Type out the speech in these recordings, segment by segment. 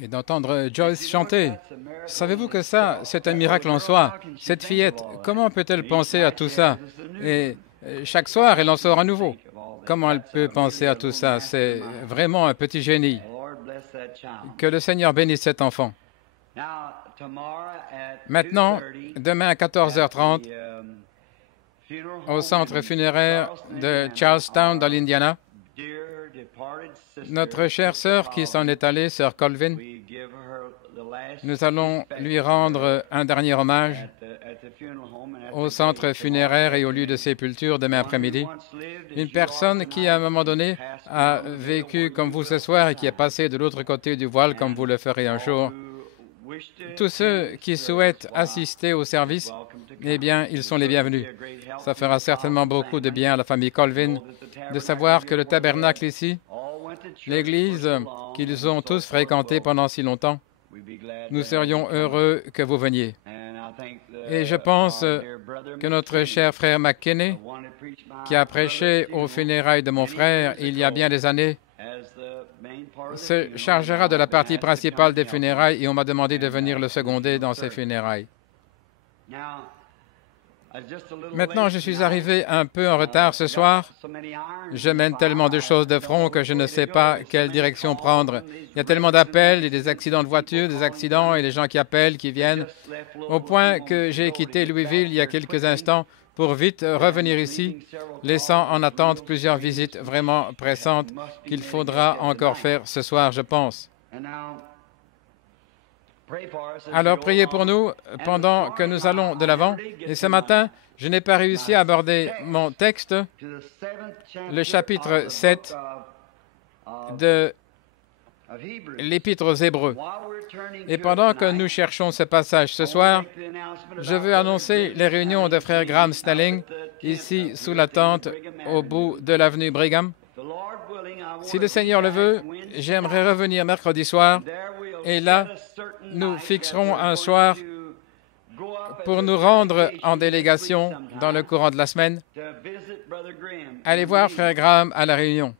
et d'entendre Joyce chanter. Savez-vous que ça, c'est un miracle en soi? Cette fillette, comment peut-elle penser à tout ça? Et chaque soir, elle en sort à nouveau. Comment elle peut penser à tout ça? C'est vraiment un petit génie. Que le Seigneur bénisse cet enfant. Maintenant, demain à 14h30, au centre funéraire de Charlestown, dans l'Indiana, notre chère sœur qui s'en est allée, sœur Colvin, nous allons lui rendre un dernier hommage au centre funéraire et au lieu de sépulture demain après-midi. Une personne qui, à un moment donné, a vécu comme vous ce soir et qui est passée de l'autre côté du voile comme vous le ferez un jour. Tous ceux qui souhaitent assister au service, eh bien, ils sont les bienvenus. Ça fera certainement beaucoup de bien à la famille Colvin de savoir que le tabernacle ici, l'église qu'ils ont tous fréquentée pendant si longtemps, nous serions heureux que vous veniez. Et je pense que notre cher frère McKinney, qui a prêché aux funérailles de mon frère il y a bien des années, se chargera de la partie principale des funérailles et on m'a demandé de venir le seconder dans ces funérailles. Maintenant, je suis arrivé un peu en retard ce soir. Je mène tellement de choses de front que je ne sais pas quelle direction prendre. Il y a tellement d'appels et des accidents de voiture, des accidents et des gens qui appellent, qui viennent, au point que j'ai quitté Louisville il y a quelques instants pour vite revenir ici, laissant en attente plusieurs visites vraiment pressantes qu'il faudra encore faire ce soir, je pense. Alors, priez pour nous pendant que nous allons de l'avant. Et ce matin, je n'ai pas réussi à aborder mon texte, le chapitre 7 de l'Épître aux Hébreux. Et pendant que nous cherchons ce passage ce soir, je veux annoncer les réunions de frère Graham Snelling, ici sous la tente, au bout de l'avenue Brigham. Si le Seigneur le veut, j'aimerais revenir mercredi soir, et là, nous fixerons un soir pour nous rendre en délégation dans le courant de la semaine. Allez voir frère Graham à la réunion.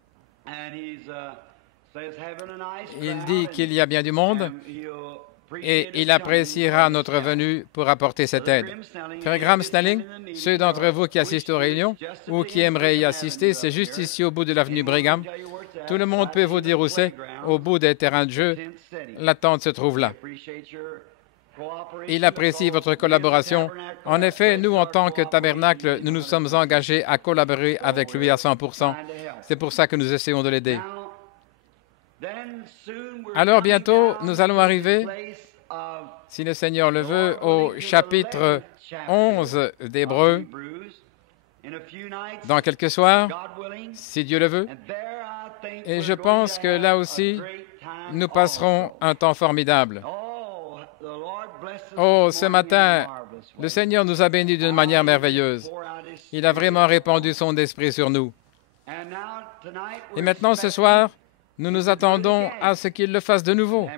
Il dit qu'il y a bien du monde et il appréciera notre venue pour apporter cette aide. Frère Graham Snelling, ceux d'entre vous qui assistent aux réunions ou qui aimeraient y assister, c'est juste ici au bout de l'avenue Brigham. Tout le monde peut vous dire où c'est, au bout des terrains de jeu. La tente se trouve là. Il apprécie votre collaboration. En effet, nous, en tant que tabernacle, nous nous sommes engagés à collaborer avec lui à 100%. C'est pour ça que nous essayons de l'aider. Alors, bientôt, nous allons arriver, si le Seigneur le veut, au chapitre 11 d'Hébreux, dans quelques soirs, si Dieu le veut. Et je pense que là aussi, nous passerons un temps formidable. Oh, ce matin, le Seigneur nous a bénis d'une manière merveilleuse. Il a vraiment répandu son esprit sur nous. Et maintenant, ce soir, nous nous attendons à ce qu'il le fasse de nouveau.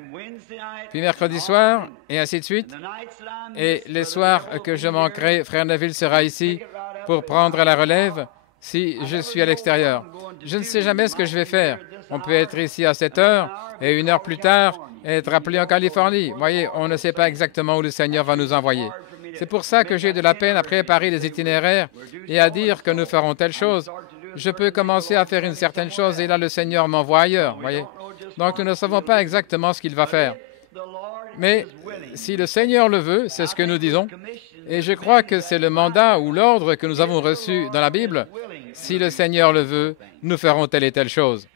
Puis mercredi soir, et ainsi de suite. Et les soirs que je manquerai, frère Neville sera ici pour prendre la relève si je suis à l'extérieur. Je ne sais jamais ce que je vais faire. On peut être ici à 7 heures et 1 heure plus tard être appelé en Californie. Voyez, on ne sait pas exactement où le Seigneur va nous envoyer. C'est pour ça que j'ai de la peine à préparer des itinéraires et à dire que nous ferons telle chose. Je peux commencer à faire une certaine chose et là, le Seigneur m'envoie ailleurs. Voyez. Donc, nous ne savons pas exactement ce qu'il va faire. Mais si le Seigneur le veut, c'est ce que nous disons. Et je crois que c'est le mandat ou l'ordre que nous avons reçu dans la Bible. Si le Seigneur le veut, nous ferons telle et telle chose.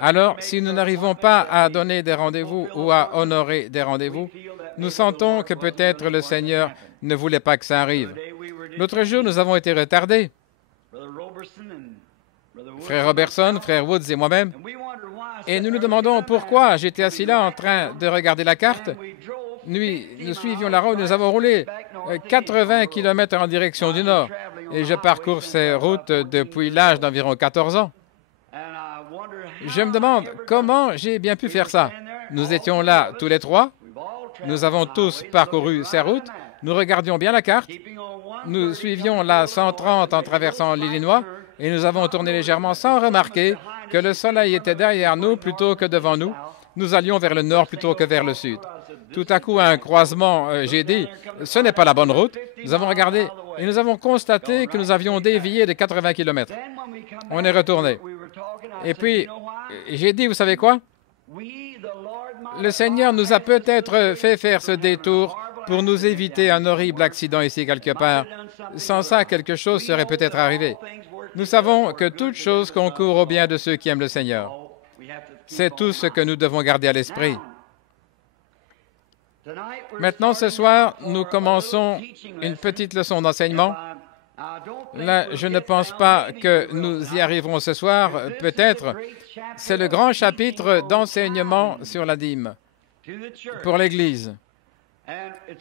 Alors, si nous n'arrivons pas à donner des rendez-vous ou à honorer des rendez-vous, nous sentons que peut-être le Seigneur ne voulait pas que ça arrive. L'autre jour, nous avons été retardés. Frère Robertson, frère Woods et moi-même. Et nous nous demandons pourquoi j'étais assis là en train de regarder la carte. Nous suivions la route, nous avons roulé 80 km en direction du nord. Et je parcours ces routes depuis l'âge d'environ 14 ans. Je me demande comment j'ai bien pu faire ça. Nous étions là tous les trois. Nous avons tous parcouru ces routes. Nous regardions bien la carte. Nous suivions la 130 en traversant l'Illinois. et nous avons tourné légèrement sans remarquer que le soleil était derrière nous plutôt que devant nous. Nous allions vers le nord plutôt que vers le sud. Tout à coup, à un croisement, j'ai dit, ce n'est pas la bonne route. Nous avons regardé et nous avons constaté que nous avions dévié de 80 km. On est retourné. Et puis, j'ai dit, vous savez quoi? Le Seigneur nous a peut-être fait faire ce détour pour nous éviter un horrible accident ici quelque part. Sans ça, quelque chose serait peut-être arrivé. Nous savons que toute chose concourt au bien de ceux qui aiment le Seigneur. C'est tout ce que nous devons garder à l'esprit. Maintenant, ce soir, nous commençons une petite leçon d'enseignement. Là, je ne pense pas que nous y arriverons ce soir. Peut-être, c'est le grand chapitre d'enseignement sur la dîme pour l'Église.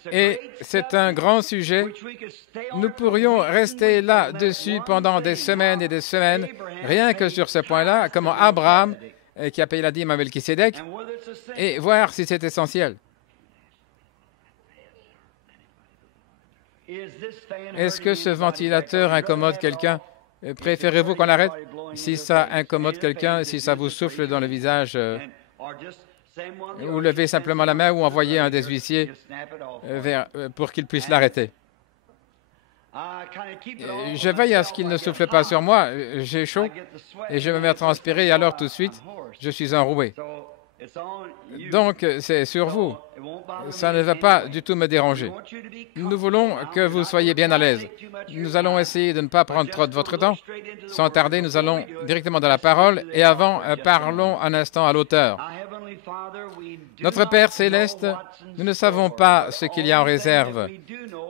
Et c'est un grand sujet. Nous pourrions rester là-dessus pendant des semaines et des semaines, rien que sur ce point-là, comment Abraham, qui a payé la dîme à Melchisédek, et voir si c'est essentiel. Est-ce que ce ventilateur incommode quelqu'un? Préférez-vous qu'on l'arrête? Si ça incommode quelqu'un, si ça vous souffle dans le visage, ou levez simplement la main ou envoyez un des huissiers pour qu'il puisse l'arrêter. Je veille à ce qu'il ne souffle pas sur moi. J'ai chaud et je me mets à transpirer et alors tout de suite, je suis enroué. Donc, c'est sur vous. Ça ne va pas du tout me déranger. Nous voulons que vous soyez bien à l'aise. Nous allons essayer de ne pas prendre trop de votre temps. Sans tarder, nous allons directement dans la parole. Et avant, parlons un instant à l'auteur. Notre Père céleste, nous ne savons pas ce qu'il y a en réserve.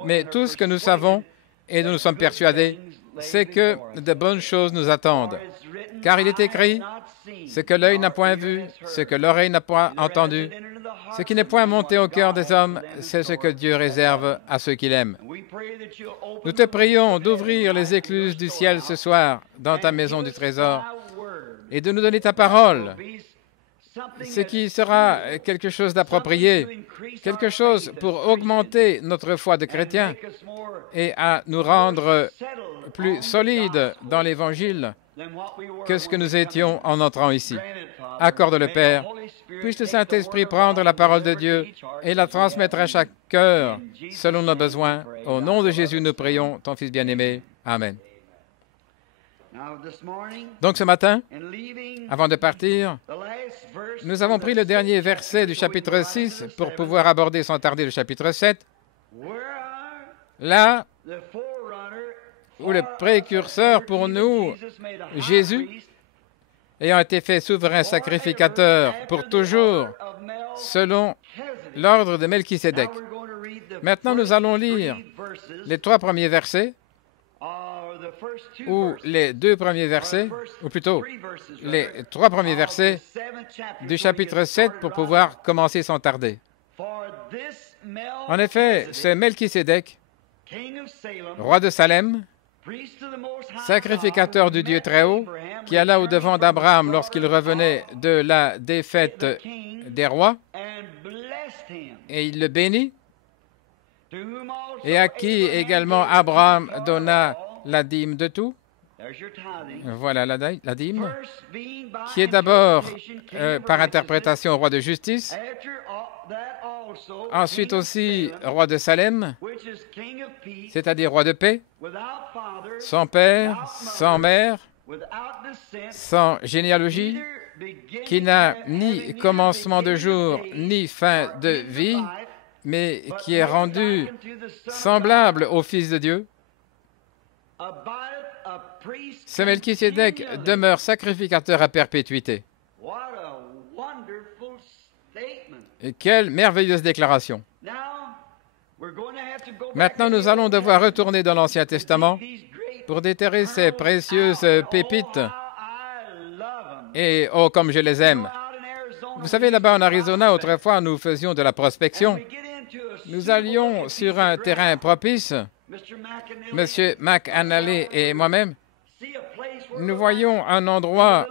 Mais tout ce que nous savons, et nous sommes persuadés, c'est que de bonnes choses nous attendent. Car il est écrit, ce que l'œil n'a point vu, ce que l'oreille n'a point entendu, ce qui n'est point monté au cœur des hommes, c'est ce que Dieu réserve à ceux qu'il aime. Nous te prions d'ouvrir les écluses du ciel ce soir dans ta maison du trésor et de nous donner ta parole, ce qui sera quelque chose d'approprié, quelque chose pour augmenter notre foi de chrétien et à nous rendre plus solides dans l'Évangile que ce que nous étions en entrant ici. Accorde le Père. Puisse le Saint-Esprit prendre la parole de Dieu et la transmettre à chaque cœur selon nos besoins. Au nom de Jésus, nous prions, ton Fils bien-aimé. Amen. Donc ce matin, avant de partir, nous avons pris le dernier verset du chapitre 6 pour pouvoir aborder sans tarder le chapitre 7. Là où le précurseur pour nous, Jésus, ayant été fait souverain sacrificateur pour toujours, selon l'ordre de Melchisédek. Maintenant, nous allons lire les 3 premiers versets, ou les 2 premiers versets, ou plutôt les 3 premiers versets du chapitre 7 pour pouvoir commencer sans tarder. En effet, c'est Melchisédek, roi de Salem, sacrificateur du Dieu Très-Haut, qui alla au-devant d'Abraham lorsqu'il revenait de la défaite des rois, et il le bénit, et à qui également Abraham donna la dîme de tout. Voilà la dîme, qui est d'abord, par interprétation, roi de justice, ensuite aussi roi de Salem, c'est-à-dire roi de paix, sans père, sans mère, sans généalogie, qui n'a ni commencement de jour, ni fin de vie, mais qui est rendu semblable au Fils de Dieu. Ce Melchisédek demeure sacrificateur à perpétuité. Et quelle merveilleuse déclaration. Maintenant, nous allons devoir retourner dans l'Ancien Testament pour déterrer ces précieuses pépites. Et oh, comme je les aime. Vous savez, là-bas en Arizona, autrefois, nous faisions de la prospection. Nous allions sur un terrain propice, M. McAnally et moi-même. Nous voyions un endroit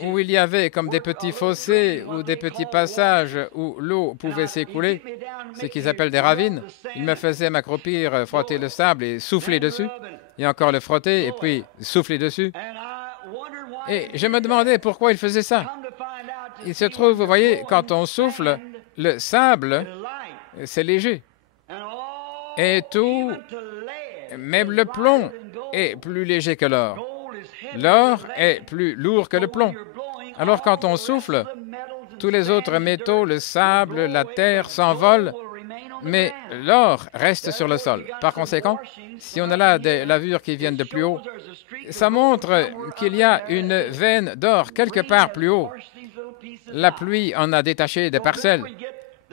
où il y avait comme des petits fossés ou des petits passages où l'eau pouvait s'écouler, ce qu'ils appellent des ravines. Il me faisait m'accroupir, frotter le sable et souffler dessus, et encore le frotter, et puis souffler dessus. Et je me demandais pourquoi il faisait ça. Il se trouve, vous voyez, quand on souffle, le sable, c'est léger. Et tout, même le plomb, est plus léger que l'or. L'or est plus lourd que le plomb. Alors quand on souffle, tous les autres métaux, le sable, la terre s'envolent, mais l'or reste sur le sol. Par conséquent, si on a là des lavures qui viennent de plus haut, ça montre qu'il y a une veine d'or quelque part plus haut. La pluie en a détaché des parcelles.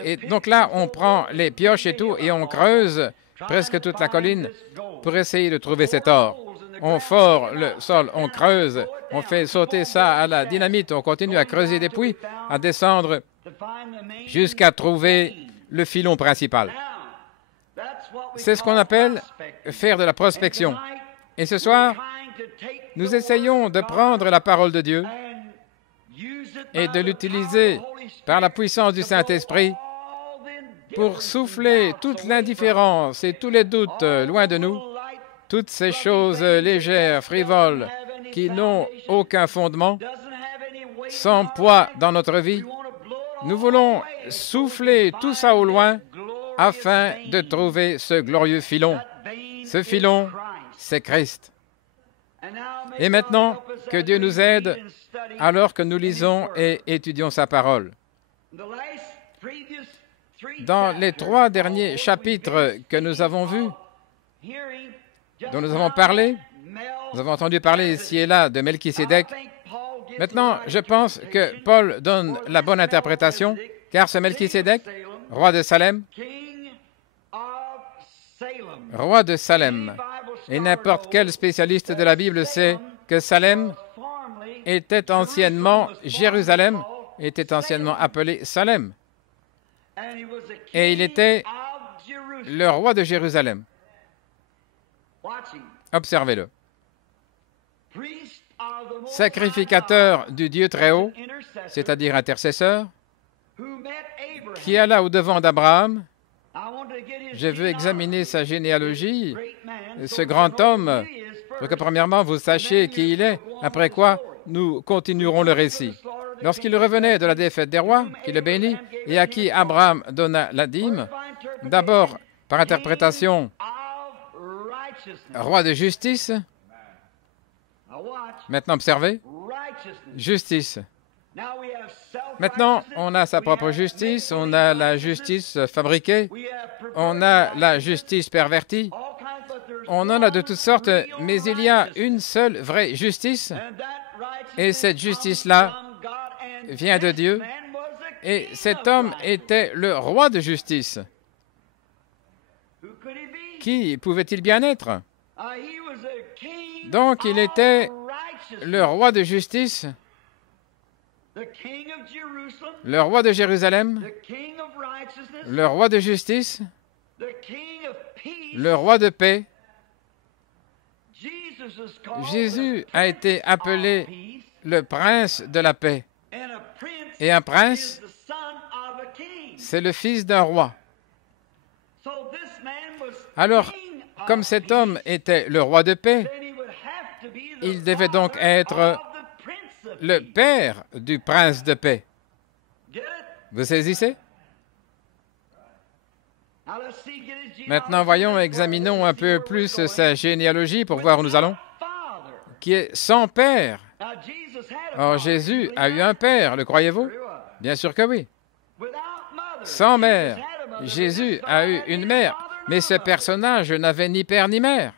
Et donc là, on prend les pioches et tout, et on creuse presque toute la colline pour essayer de trouver cet or. On fore le sol, on creuse, on fait sauter ça à la dynamite, on continue à creuser des puits, à descendre jusqu'à trouver le filon principal. C'est ce qu'on appelle faire de la prospection. Et ce soir, nous essayons de prendre la parole de Dieu et de l'utiliser par la puissance du Saint-Esprit pour souffler toute l'indifférence et tous les doutes loin de nous, toutes ces choses légères, frivoles, qui n'ont aucun fondement, sans poids dans notre vie. Nous voulons souffler tout ça au loin afin de trouver ce glorieux filon. Ce filon, c'est Christ. Et maintenant, que Dieu nous aide alors que nous lisons et étudions sa parole. Dans les 3 derniers chapitres que nous avons vus, dont nous avons parlé, nous avons entendu parler ici et là de Melchisédek. Maintenant, je pense que Paul donne la bonne interprétation, car ce Melchisédek, roi de Salem, et n'importe quel spécialiste de la Bible sait que Salem était anciennement Jérusalem, était anciennement appelé Salem. Et il était le roi de Jérusalem. Observez-le. Sacrificateur du Dieu Très-Haut, c'est-à-dire intercesseur, qui alla au-devant d'Abraham. Je veux examiner sa généalogie, ce grand homme, pour que premièrement vous sachiez qui il est, après quoi nous continuerons le récit. Lorsqu'il revenait de la défaite des rois, qui le bénit, et à qui Abraham donna la dîme, d'abord par interprétation, roi de justice. Maintenant, observez, justice. Maintenant, on a sa propre justice, on a la justice fabriquée, on a la justice pervertie, on en a de toutes sortes, mais il y a une seule vraie justice, et cette justice-là vient de Dieu, et cet homme était le roi de justice. Qui pouvait-il bien être? Donc, il était le roi de justice, le roi de Jérusalem, le roi de justice, le roi de paix. Jésus a été appelé le prince de la paix. Et un prince, c'est le fils d'un roi. Alors, comme cet homme était le roi de paix, il devait donc être le père du prince de paix. Vous saisissez? Maintenant, voyons, examinons un peu plus sa généalogie pour voir où nous allons, qui est sans père. Or, Jésus a eu un père, le croyez-vous? Bien sûr que oui. Sans mère, Jésus a eu une mère, mais ce personnage n'avait ni père ni mère.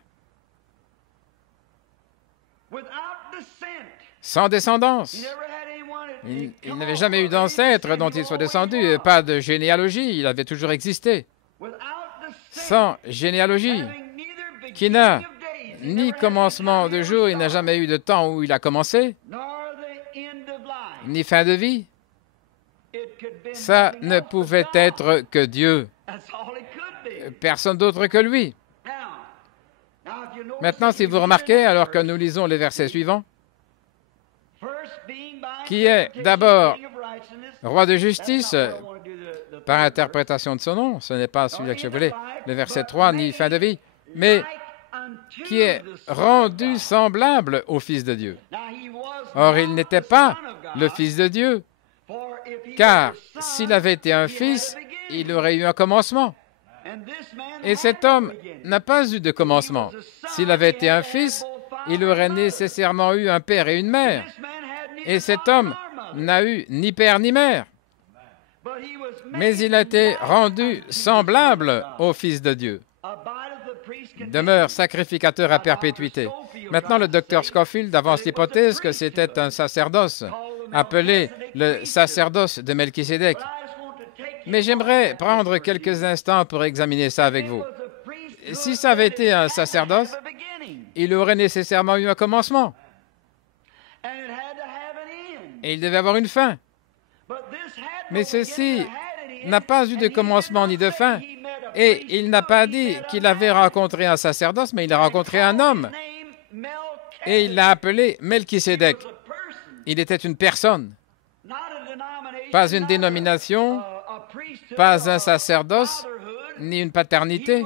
Sans descendance. Il n'avait jamais eu d'ancêtre dont il soit descendu, pas de généalogie, il avait toujours existé. Sans généalogie, qui n'a ni commencement de jour, il n'a jamais eu de temps où il a commencé, ni fin de vie. Ça ne pouvait être que Dieu. Personne d'autre que lui. Maintenant, si vous remarquez, alors que nous lisons les versets suivants, qui est d'abord roi de justice, par interprétation de son nom, ce n'est pas celui que je voulais, le verset 3, ni fin de vie, mais qui est rendu semblable au Fils de Dieu. Or, il n'était pas le Fils de Dieu, car s'il avait été un fils, il aurait eu un commencement. Et cet homme n'a pas eu de commencement. S'il avait été un fils, il aurait nécessairement eu un père et une mère. Et cet homme n'a eu ni père ni mère. Mais il a été rendu semblable au Fils de Dieu. Demeure sacrificateur à perpétuité. Maintenant, le docteur Scofield avance l'hypothèse que c'était un sacerdoce, appelé le sacerdoce de Melchisédek. Mais j'aimerais prendre quelques instants pour examiner ça avec vous. Si ça avait été un sacerdoce, il aurait nécessairement eu un commencement. Et il devait avoir une fin. Mais ceci n'a pas eu de commencement ni de fin. Et il n'a pas dit qu'il avait rencontré un sacerdoce, mais il a rencontré un homme. Et il l'a appelé Melchisédek. Il était une personne. Pas une dénomination, pas un sacerdoce, ni une paternité.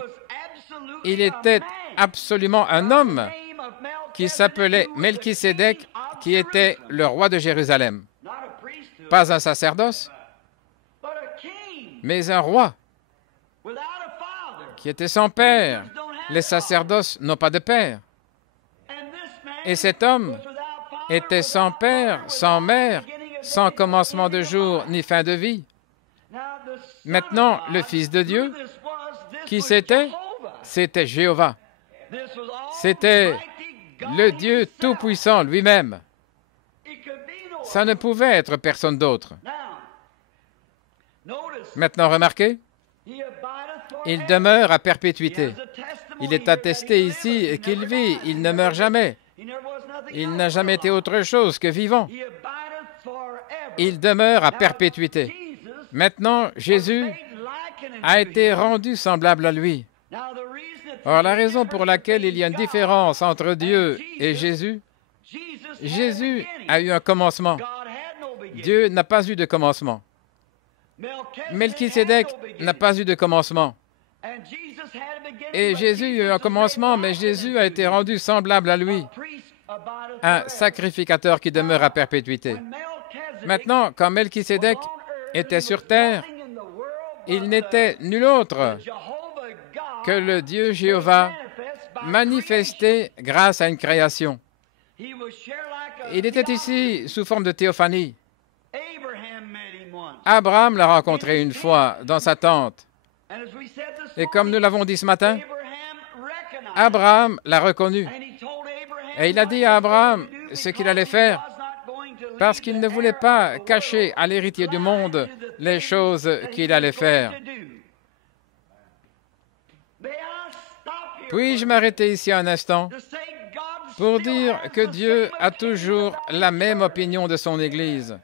Il était absolument un homme qui s'appelait Melchisédek, qui était le roi de Jérusalem. Pas un sacerdoce, mais un roi qui était sans père. Les sacerdoces n'ont pas de père. Et cet homme était sans père, sans mère, sans commencement de jour ni fin de vie. Maintenant, le Fils de Dieu, qui c'était? C'était Jéhovah. C'était le Dieu Tout-Puissant lui-même. Ça ne pouvait être personne d'autre. Maintenant, remarquez, il demeure à perpétuité. Il est attesté ici qu'il vit, il ne meurt jamais. Il n'a jamais été autre chose que vivant. Il demeure à perpétuité. Maintenant, Jésus a été rendu semblable à lui. Or, la raison pour laquelle il y a une différence entre Dieu et Jésus, Jésus a eu un commencement. Dieu n'a pas eu de commencement. Melchisédek n'a pas eu de commencement. Et Jésus a eu un commencement, mais Jésus a été rendu semblable à lui, un sacrificateur qui demeure à perpétuité. Maintenant, quand Melchisédek était sur terre, il n'était nul autre que le Dieu Jéhovah manifesté grâce à une création. Il était ici sous forme de théophanie. Abraham l'a rencontré une fois dans sa tente. Et comme nous l'avons dit ce matin, Abraham l'a reconnu. Et il a dit à Abraham ce qu'il allait faire, parce qu'il ne voulait pas cacher à l'héritier du monde les choses qu'il allait faire. Puis-je m'arrêter ici un instant pour dire que Dieu a toujours la même opinion de son Église.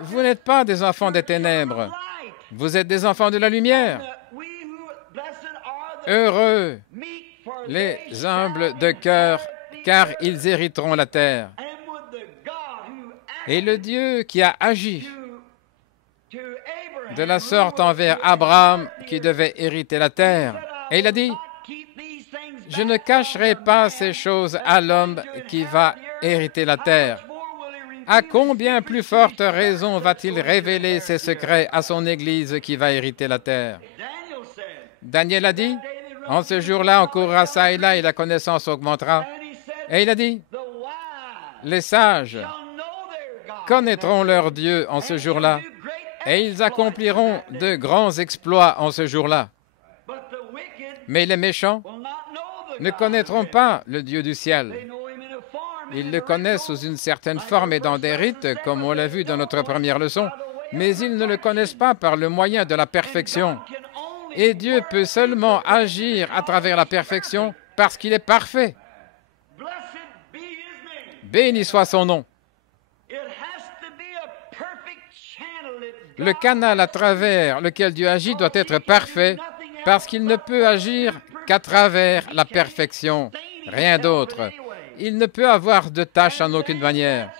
Vous n'êtes pas des enfants des ténèbres, vous êtes des enfants de la lumière. Heureux les humbles de cœur, car ils hériteront la terre. Et le Dieu qui a agi de la sorte envers Abraham, qui devait hériter la terre, et il a dit, « Je ne cacherai pas ces choses à l'homme qui va hériter la terre. » À combien plus forte raison va-t-il révéler ses secrets à son Église qui va hériter la terre? Daniel a dit, « En ce jour-là, on courra çà et là et la connaissance augmentera. » Et il a dit, « Les sages connaîtront leur Dieu en ce jour-là, et ils accompliront de grands exploits en ce jour-là. Mais les méchants ne connaîtront pas le Dieu du ciel. Ils le connaissent sous une certaine forme et dans des rites, comme on l'a vu dans notre première leçon, mais ils ne le connaissent pas par le moyen de la perfection. Et Dieu peut seulement agir à travers la perfection parce qu'il est parfait. Béni soit son nom. Le canal à travers lequel Dieu agit doit être parfait parce qu'il ne peut agir qu'à travers la perfection, rien d'autre. Il ne peut avoir de tâche en aucune manière.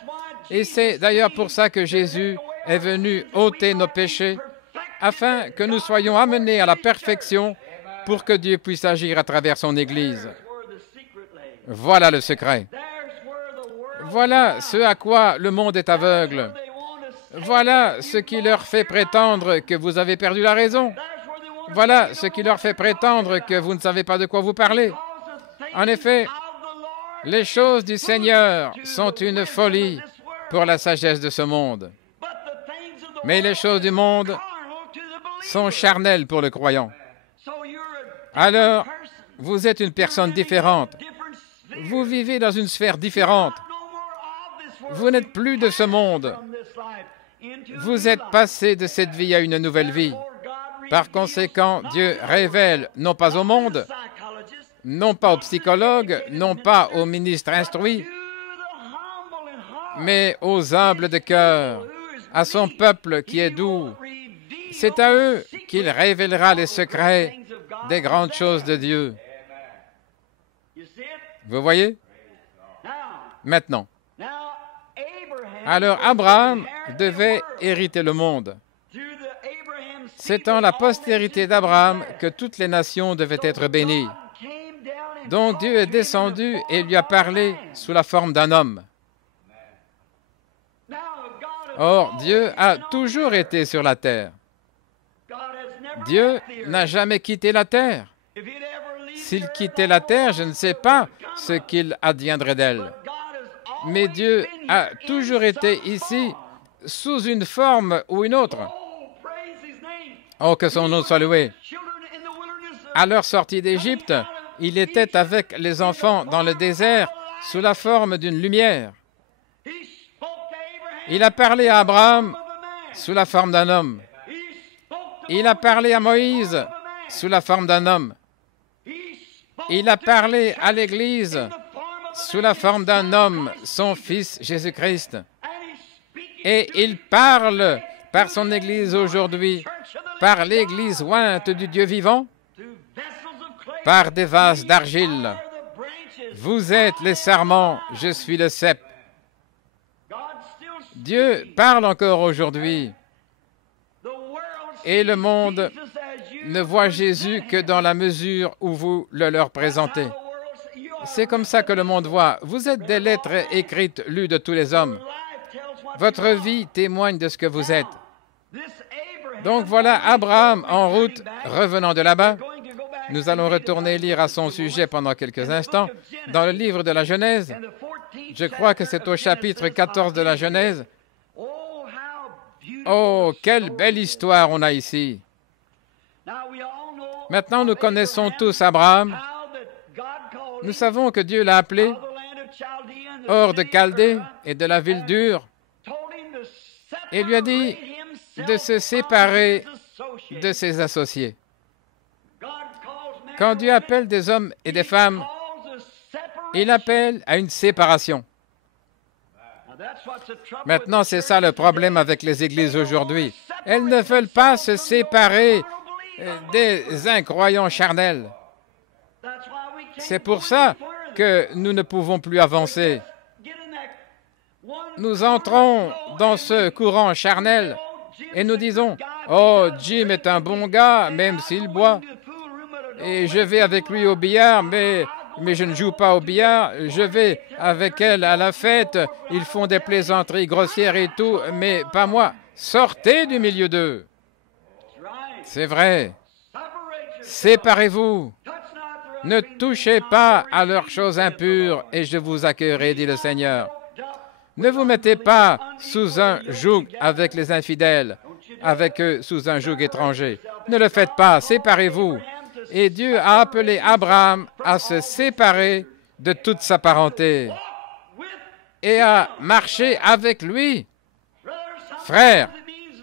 Et c'est d'ailleurs pour ça que Jésus est venu ôter nos péchés, afin que nous soyons amenés à la perfection pour que Dieu puisse agir à travers son Église. Voilà le secret. Voilà ce à quoi le monde est aveugle. Voilà ce qui leur fait prétendre que vous avez perdu la raison. Voilà ce qui leur fait prétendre que vous ne savez pas de quoi vous parlez. En effet, les choses du Seigneur sont une folie pour la sagesse de ce monde. Mais les choses du monde sont charnelles pour le croyant. Alors, vous êtes une personne différente. Vous vivez dans une sphère différente. Vous n'êtes plus de ce monde. Vous êtes passé de cette vie à une nouvelle vie. Par conséquent, Dieu révèle non pas au monde, non pas aux psychologues, non pas aux ministres instruits, mais aux humbles de cœur, à son peuple qui est doux. C'est à eux qu'il révélera les secrets des grandes choses de Dieu. Vous voyez? Maintenant. Alors Abraham devait hériter le monde. C'est en la postérité d'Abraham que toutes les nations devaient être bénies. Donc Dieu est descendu et lui a parlé sous la forme d'un homme. Or, Dieu a toujours été sur la terre. Dieu n'a jamais quitté la terre. S'il quittait la terre, je ne sais pas ce qu'il adviendrait d'elle. Mais Dieu a toujours été ici, sous une forme ou une autre. Oh, que son nom soit loué. À leur sortie d'Égypte, il était avec les enfants dans le désert sous la forme d'une lumière. Il a parlé à Abraham sous la forme d'un homme. Il a parlé à Moïse sous la forme d'un homme. Il a parlé à l'Église sous la forme d'un homme, son Fils Jésus-Christ. Et il parle par son Église aujourd'hui, par l'Église ointe du Dieu vivant, par des vases d'argile. Vous êtes les sarments, je suis le cep. Dieu parle encore aujourd'hui. Et le monde ne voit Jésus que dans la mesure où vous le leur présentez. C'est comme ça que le monde voit. Vous êtes des lettres écrites, lues de tous les hommes. Votre vie témoigne de ce que vous êtes. Donc voilà Abraham en route, revenant de là-bas. Nous allons retourner lire à son sujet pendant quelques instants. Dans le livre de la Genèse, je crois que c'est au chapitre 14 de la Genèse. Oh, quelle belle histoire on a ici. Maintenant, nous connaissons tous Abraham. Nous savons que Dieu l'a appelé hors de Chaldée et de la ville d'Ur et lui a dit de se séparer de ses associés. Quand Dieu appelle des hommes et des femmes, il appelle à une séparation. Maintenant, c'est ça le problème avec les églises aujourd'hui. Elles ne veulent pas se séparer des incroyants charnels. C'est pour ça que nous ne pouvons plus avancer. Nous entrons dans ce courant charnel et nous disons « Oh, Jim est un bon gars, même s'il boit. Et je vais avec lui au billard, mais je ne joue pas au billard. Je vais avec elle à la fête. Ils font des plaisanteries grossières et tout, mais pas moi. Sortez du milieu d'eux. » C'est vrai. Séparez-vous. Ne touchez pas à leurs choses impures et je vous accueillerai, dit le Seigneur. Ne vous mettez pas sous un joug avec les infidèles, avec eux sous un joug étranger. Ne le faites pas, séparez-vous. Et Dieu a appelé Abraham à se séparer de toute sa parenté et à marcher avec lui. Frères,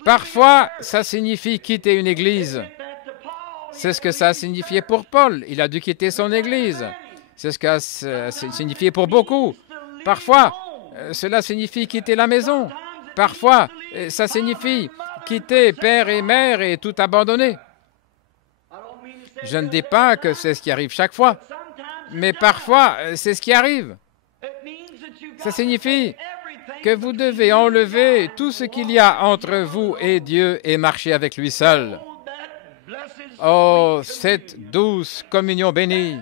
parfois, ça signifie quitter une église. C'est ce que ça a signifié pour Paul. Il a dû quitter son église. C'est ce que ça a signifié pour beaucoup. Parfois, cela signifie quitter la maison. Parfois, ça signifie quitter père et mère et tout abandonner. Je ne dis pas que c'est ce qui arrive chaque fois, mais parfois, c'est ce qui arrive. Ça signifie que vous devez enlever tout ce qu'il y a entre vous et Dieu et marcher avec lui seul. Oh, cette douce communion bénie,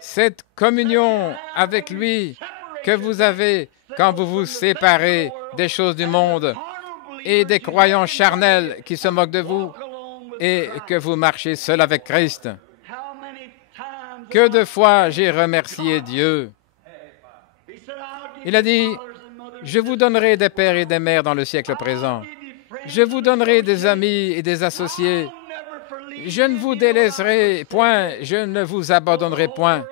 cette communion avec lui que vous avez quand vous vous séparez des choses du monde et des croyants charnels qui se moquent de vous et que vous marchez seul avec Christ. Que de fois j'ai remercié Dieu. Il a dit, « Je vous donnerai des pères et des mères dans le siècle présent. Je vous donnerai des amis et des associés. Je ne vous délaisserai point, je ne vous abandonnerai point.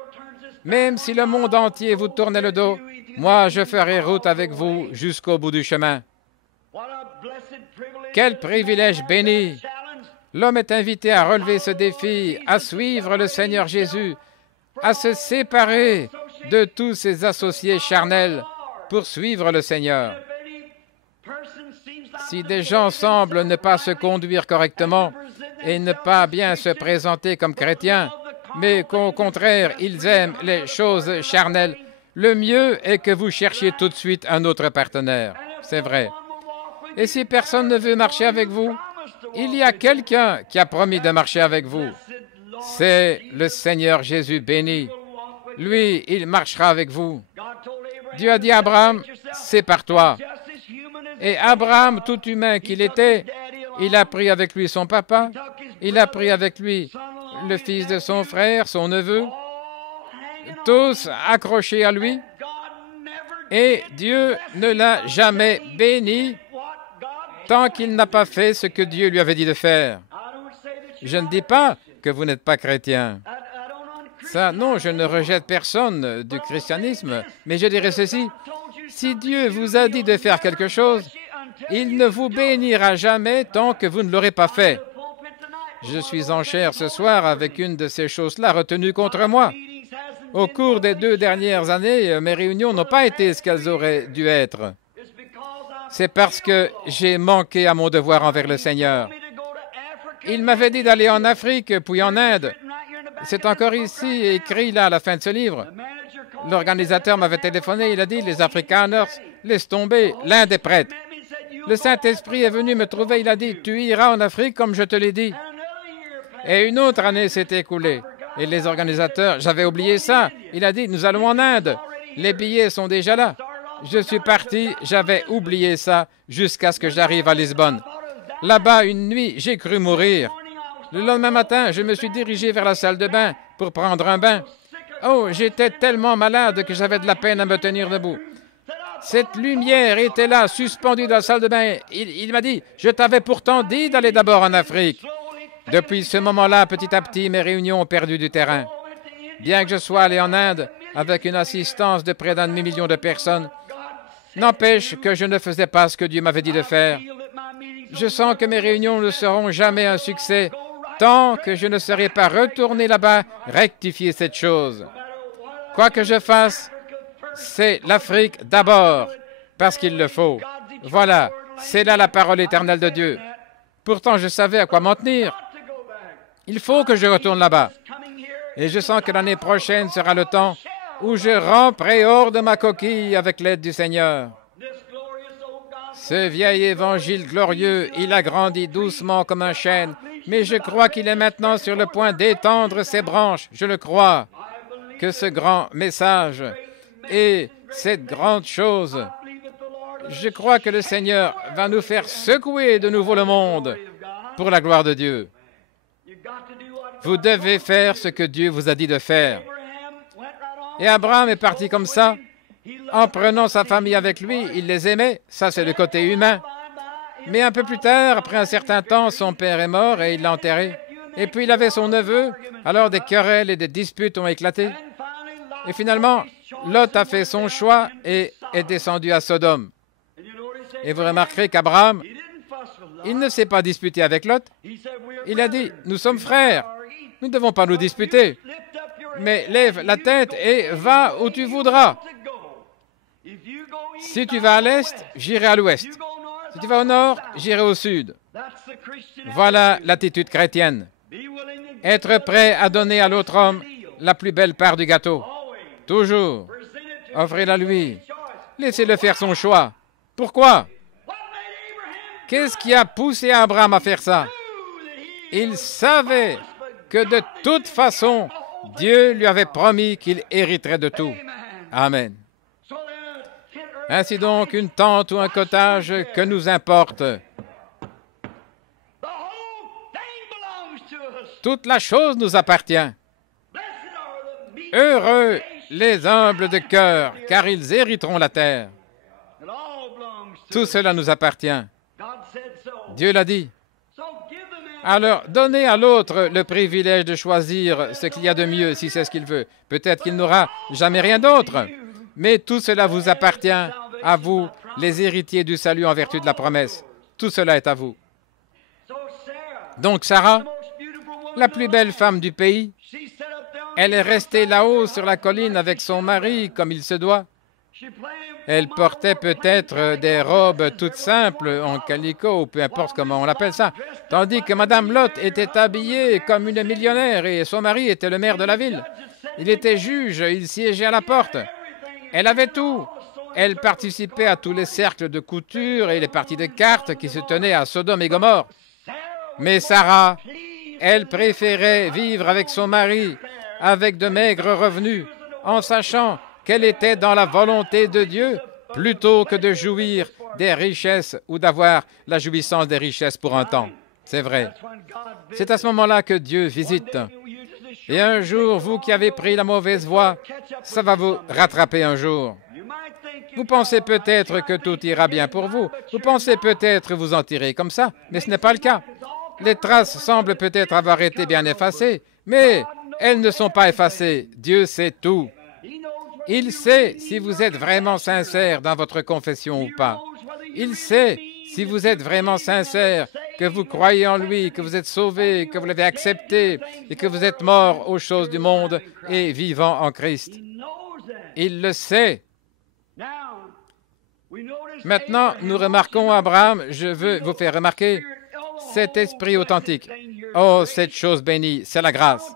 Même si le monde entier vous tournait le dos, moi je ferai route avec vous jusqu'au bout du chemin. » Quel privilège béni! L'homme est invité à relever ce défi, à suivre le Seigneur Jésus, à se séparer de tous ses associés charnels pour suivre le Seigneur. Si des gens semblent ne pas se conduire correctement et ne pas bien se présenter comme chrétiens, mais qu'au contraire, ils aiment les choses charnelles, le mieux est que vous cherchiez tout de suite un autre partenaire. C'est vrai. Et si personne ne veut marcher avec vous, il y a quelqu'un qui a promis de marcher avec vous. C'est le Seigneur Jésus béni. Lui, il marchera avec vous. Dieu a dit à Abraham, « Sépare-toi. » Et Abraham, tout humain qu'il était, il a pris avec lui son papa, il a pris avec lui le fils de son frère, son neveu, tous accrochés à lui, et Dieu ne l'a jamais béni tant qu'il n'a pas fait ce que Dieu lui avait dit de faire. Je ne dis pas que vous n'êtes pas chrétien. Ça, non, je ne rejette personne du christianisme, mais je dirais ceci. Si Dieu vous a dit de faire quelque chose, il ne vous bénira jamais tant que vous ne l'aurez pas fait. Je suis en chair ce soir avec une de ces choses-là retenues contre moi. Au cours des 2 dernières années, mes réunions n'ont pas été ce qu'elles auraient dû être. C'est parce que j'ai manqué à mon devoir envers le Seigneur. Il m'avait dit d'aller en Afrique, puis en Inde. C'est encore ici, écrit là à la fin de ce livre. L'organisateur m'avait téléphoné, il a dit, les Afrikaners, laisse tomber, l'Inde est prête. Le Saint-Esprit est venu me trouver, il a dit, tu iras en Afrique comme je te l'ai dit. Et une autre année s'est écoulée. Et les organisateurs, j'avais oublié ça. Il a dit, nous allons en Inde. Les billets sont déjà là. Je suis parti, j'avais oublié ça jusqu'à ce que j'arrive à Lisbonne. Là-bas, une nuit, j'ai cru mourir. Le lendemain matin, je me suis dirigé vers la salle de bain pour prendre un bain. Oh, j'étais tellement malade que j'avais de la peine à me tenir debout. Cette lumière était là, suspendue dans la salle de bain. Il m'a dit, je t'avais pourtant dit d'aller d'abord en Afrique. Depuis ce moment-là, petit à petit, mes réunions ont perdu du terrain. Bien que je sois allé en Inde avec une assistance de près d'1,5 million de personnes, n'empêche que je ne faisais pas ce que Dieu m'avait dit de faire. Je sens que mes réunions ne seront jamais un succès tant que je ne serai pas retourné là-bas rectifier cette chose. Quoi que je fasse, c'est l'Afrique d'abord, parce qu'il le faut. Voilà, c'est là la parole éternelle de Dieu. Pourtant, je savais à quoi m'en tenir. Il faut que je retourne là-bas. Et je sens que l'année prochaine sera le temps où je ramperai hors de ma coquille avec l'aide du Seigneur. Ce vieil évangile glorieux, il a grandi doucement comme un chêne, mais je crois qu'il est maintenant sur le point d'étendre ses branches. Je le crois, que ce grand message et cette grande chose, je crois que le Seigneur va nous faire secouer de nouveau le monde pour la gloire de Dieu. Vous devez faire ce que Dieu vous a dit de faire. Et Abraham est parti comme ça, en prenant sa famille avec lui. Il les aimait, ça c'est le côté humain. Mais un peu plus tard, après un certain temps, son père est mort et il l'a enterré. Et puis il avait son neveu, alors des querelles et des disputes ont éclaté. Et finalement, Lot a fait son choix et est descendu à Sodome. Et vous remarquerez qu'Abraham, il ne s'est pas disputé avec Lot. Il a dit, nous sommes frères, nous ne devons pas nous disputer. Mais lève la tête et va où tu voudras. Si tu vas à l'est, j'irai à l'ouest. Si tu vas au nord, j'irai au sud. Voilà l'attitude chrétienne. Être prêt à donner à l'autre homme la plus belle part du gâteau. Toujours. Offrez-la lui. Laissez-le faire son choix. Pourquoi? Qu'est-ce qui a poussé Abraham à faire ça? Il savait que de toute façon, Dieu lui avait promis qu'il hériterait de tout. Amen. Ainsi donc, une tente ou un cottage, que nous importe? Toute la chose nous appartient. Heureux les humbles de cœur, car ils hériteront la terre. Tout cela nous appartient. Dieu l'a dit. Alors, donnez à l'autre le privilège de choisir ce qu'il y a de mieux, si c'est ce qu'il veut. Peut-être qu'il n'aura jamais rien d'autre, mais tout cela vous appartient, à vous, les héritiers du salut en vertu de la promesse. Tout cela est à vous. Donc Sarah, la plus belle femme du pays, elle est restée là-haut sur la colline avec son mari, comme il se doit. Elle portait peut-être des robes toutes simples, en calicot, ou peu importe comment on l'appelle ça, tandis que Madame Lot était habillée comme une millionnaire et son mari était le maire de la ville. Il était juge, il siégeait à la porte. Elle avait tout. Elle participait à tous les cercles de couture et les parties de cartes qui se tenaient à Sodome et Gomorrhe. Mais Sarah, elle préférait vivre avec son mari, avec de maigres revenus, en sachant qu'elle était dans la volonté de Dieu, plutôt que de jouir des richesses ou d'avoir la jouissance des richesses pour un temps. C'est vrai. C'est à ce moment-là que Dieu visite. Et un jour, vous qui avez pris la mauvaise voie, ça va vous rattraper un jour. Vous pensez peut-être que tout ira bien pour vous. Vous pensez peut-être vous en tirer comme ça, mais ce n'est pas le cas. Les traces semblent peut-être avoir été bien effacées, mais elles ne sont pas effacées. Dieu sait tout. Il sait si vous êtes vraiment sincère dans votre confession ou pas. Il sait si vous êtes vraiment sincère, que vous croyez en lui, que vous êtes sauvé, que vous l'avez accepté et que vous êtes mort aux choses du monde et vivant en Christ. Il le sait. Maintenant, nous remarquons Abraham. Je veux vous faire remarquer cet esprit authentique. Oh, cette chose bénie, c'est la grâce.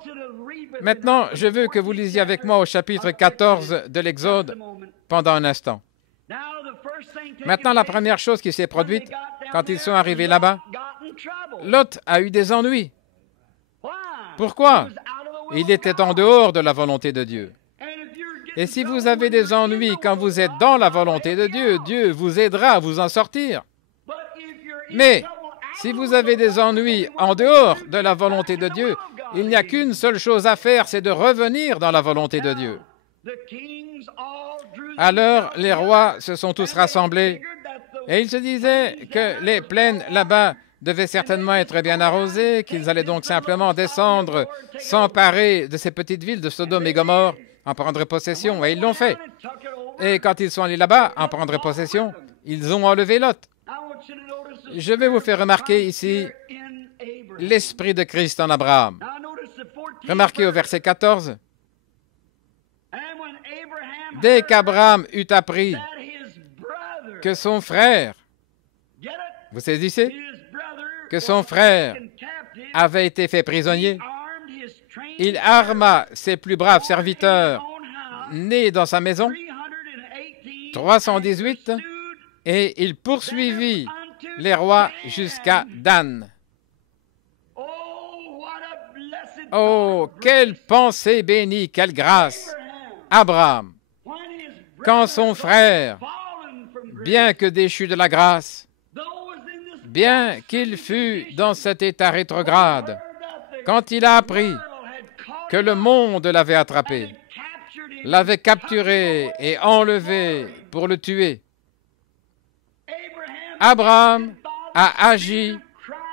Maintenant, je veux que vous lisiez avec moi au chapitre 14 de l'Exode pendant un instant. Maintenant, la première chose qui s'est produite quand ils sont arrivés là-bas, Lot a eu des ennuis. Pourquoi? Il était en dehors de la volonté de Dieu. Et si vous avez des ennuis quand vous êtes dans la volonté de Dieu, Dieu vous aidera à vous en sortir. Mais si vous avez des ennuis en dehors de la volonté de Dieu, il n'y a qu'une seule chose à faire, c'est de revenir dans la volonté de Dieu. Alors, les rois se sont tous rassemblés et ils se disaient que les plaines là-bas devaient certainement être bien arrosées, qu'ils allaient donc simplement descendre, s'emparer de ces petites villes de Sodome et Gomorrhe, en prendre possession, et ils l'ont fait. Et quand ils sont allés là-bas, en prendre possession, ils ont enlevé Lot. Je vais vous faire remarquer ici l'esprit de Christ en Abraham. Remarquez au verset 14. Dès qu'Abraham eut appris que son frère, vous saisissez, que son frère avait été fait prisonnier, il arma ses plus braves serviteurs nés dans sa maison, 318, et il poursuivit les rois jusqu'à Dan. Oh, quelle pensée bénie, quelle grâce! Abraham, quand son frère, bien que déchu de la grâce, bien qu'il fût dans cet état rétrograde, quand il a appris que le monde l'avait attrapé, l'avait capturé et enlevé pour le tuer, Abraham a agi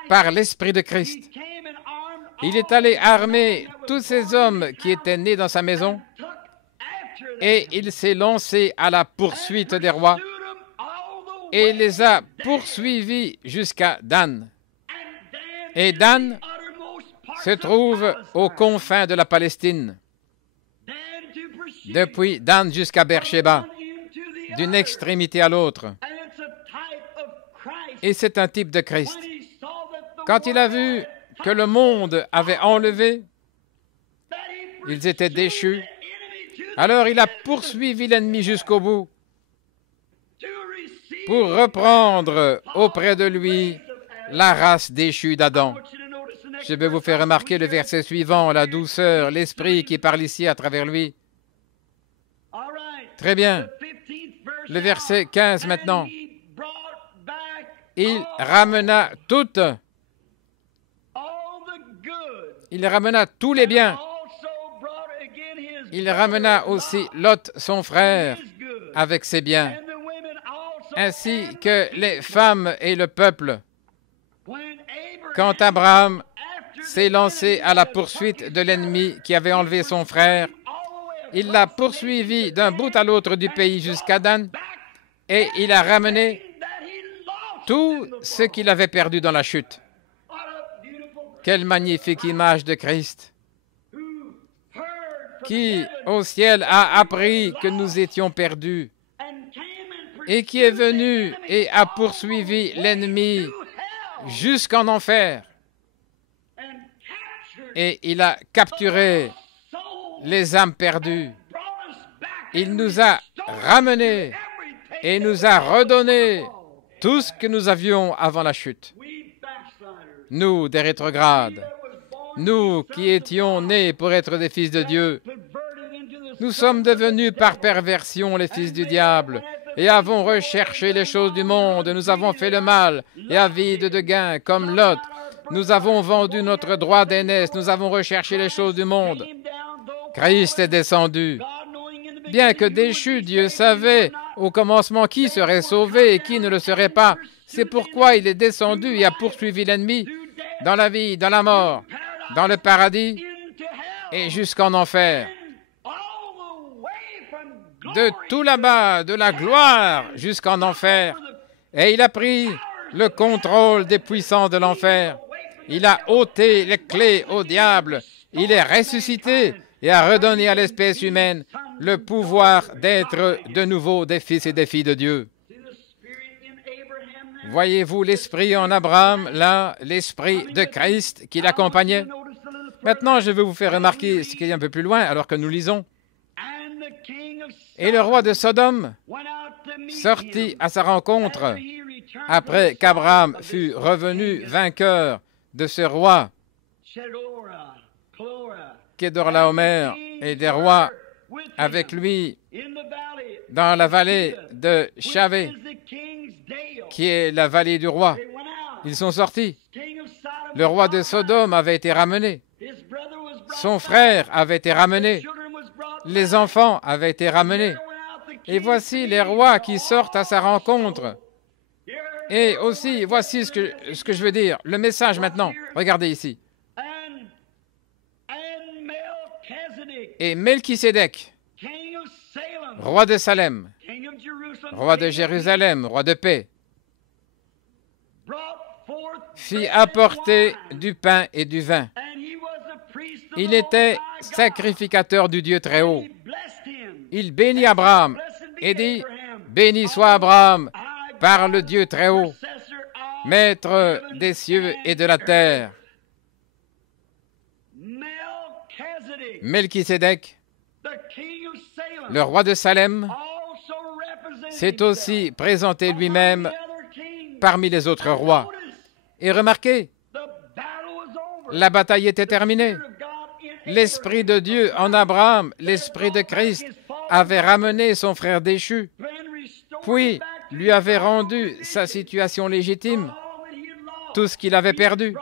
par l'Esprit de Christ. Il est allé armer tous ces hommes qui étaient nés dans sa maison et il s'est lancé à la poursuite des rois et les a poursuivis jusqu'à Dan. Et Dan se trouve aux confins de la Palestine, depuis Dan jusqu'à Beersheba, d'une extrémité à l'autre. Et c'est un type de Christ. Quand il a vu que le monde avait enlevé, ils étaient déchus, alors il a poursuivi l'ennemi jusqu'au bout pour reprendre auprès de lui la race déchue d'Adam. Je vais vous faire remarquer le verset suivant, la douceur, l'esprit qui parle ici à travers lui. Très bien. Le verset 15 maintenant. Il ramena toutes. Il ramena tous les biens. Il ramena aussi Lot, son frère, avec ses biens, ainsi que les femmes et le peuple. Quand Abraham s'est lancé à la poursuite de l'ennemi qui avait enlevé son frère, il l'a poursuivi d'un bout à l'autre du pays jusqu'à Dan, et il a ramené tout ce qu'il avait perdu dans la chute. Quelle magnifique image de Christ, qui au ciel a appris que nous étions perdus et qui est venu et a poursuivi l'ennemi jusqu'en enfer. Et il a capturé les âmes perdues. Il nous a ramenés et nous a redonné tout ce que nous avions avant la chute. Nous, des rétrogrades, nous qui étions nés pour être des fils de Dieu, nous sommes devenus par perversion les fils du diable et avons recherché les choses du monde. Nous avons fait le mal et avide de gain, comme Lot. Nous avons vendu notre droit d'aînesse. Nous avons recherché les choses du monde. Christ est descendu. Bien que déchu, Dieu savait au commencement qui serait sauvé et qui ne le serait pas. C'est pourquoi il est descendu et a poursuivi l'ennemi dans la vie, dans la mort, dans le paradis et jusqu'en enfer. De tout là-bas, de la gloire jusqu'en enfer. Et il a pris le contrôle des puissants de l'enfer. Il a ôté les clés au diable. Il est ressuscité et a redonné à l'espèce humaine le pouvoir d'être de nouveau des fils et des filles de Dieu. Voyez-vous l'esprit en Abraham, là, l'esprit de Christ qui l'accompagnait? Maintenant, je veux vous faire remarquer ce qui est un peu plus loin, alors que nous lisons. Et le roi de Sodome sortit à sa rencontre après qu'Abraham fut revenu vainqueur de ce roi, Kedorlaomer, et des rois avec lui dans la vallée de Chavé, qui est la vallée du roi. Ils sont sortis. Le roi de Sodome avait été ramené. Son frère avait été ramené. Les enfants avaient été ramenés. Et voici les rois qui sortent à sa rencontre. Et aussi, voici ce que je veux dire. Le message maintenant. Regardez ici. Et Melchisédek, roi de Salem, roi de Jérusalem, roi de paix, fit apporter du pain et du vin. Il était sacrificateur du Dieu très haut. Il bénit Abraham et dit, « Béni soit Abraham par le Dieu très haut, maître des cieux et de la terre. » Melchisédek, le roi de Salem, s'est aussi présenté lui-même parmi les autres rois. Et remarquez, la bataille était terminée. L'Esprit de Dieu en Abraham, l'Esprit de Christ, avait ramené son frère déchu, puis lui avait rendu sa situation légitime. Tout ce qu'il avait perdu,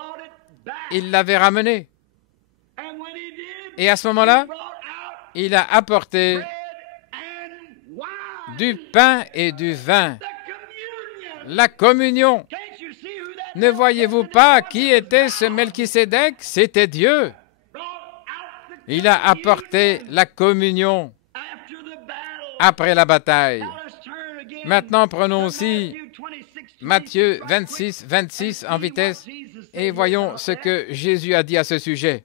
il l'avait ramené. Et à ce moment-là, il a apporté du pain et du vin. La communion. Ne voyez-vous pas qui était ce Melchisédek? C'était Dieu. Il a apporté la communion après la bataille. Maintenant, prenons aussi Matthieu 26, 26 en vitesse et voyons ce que Jésus a dit à ce sujet.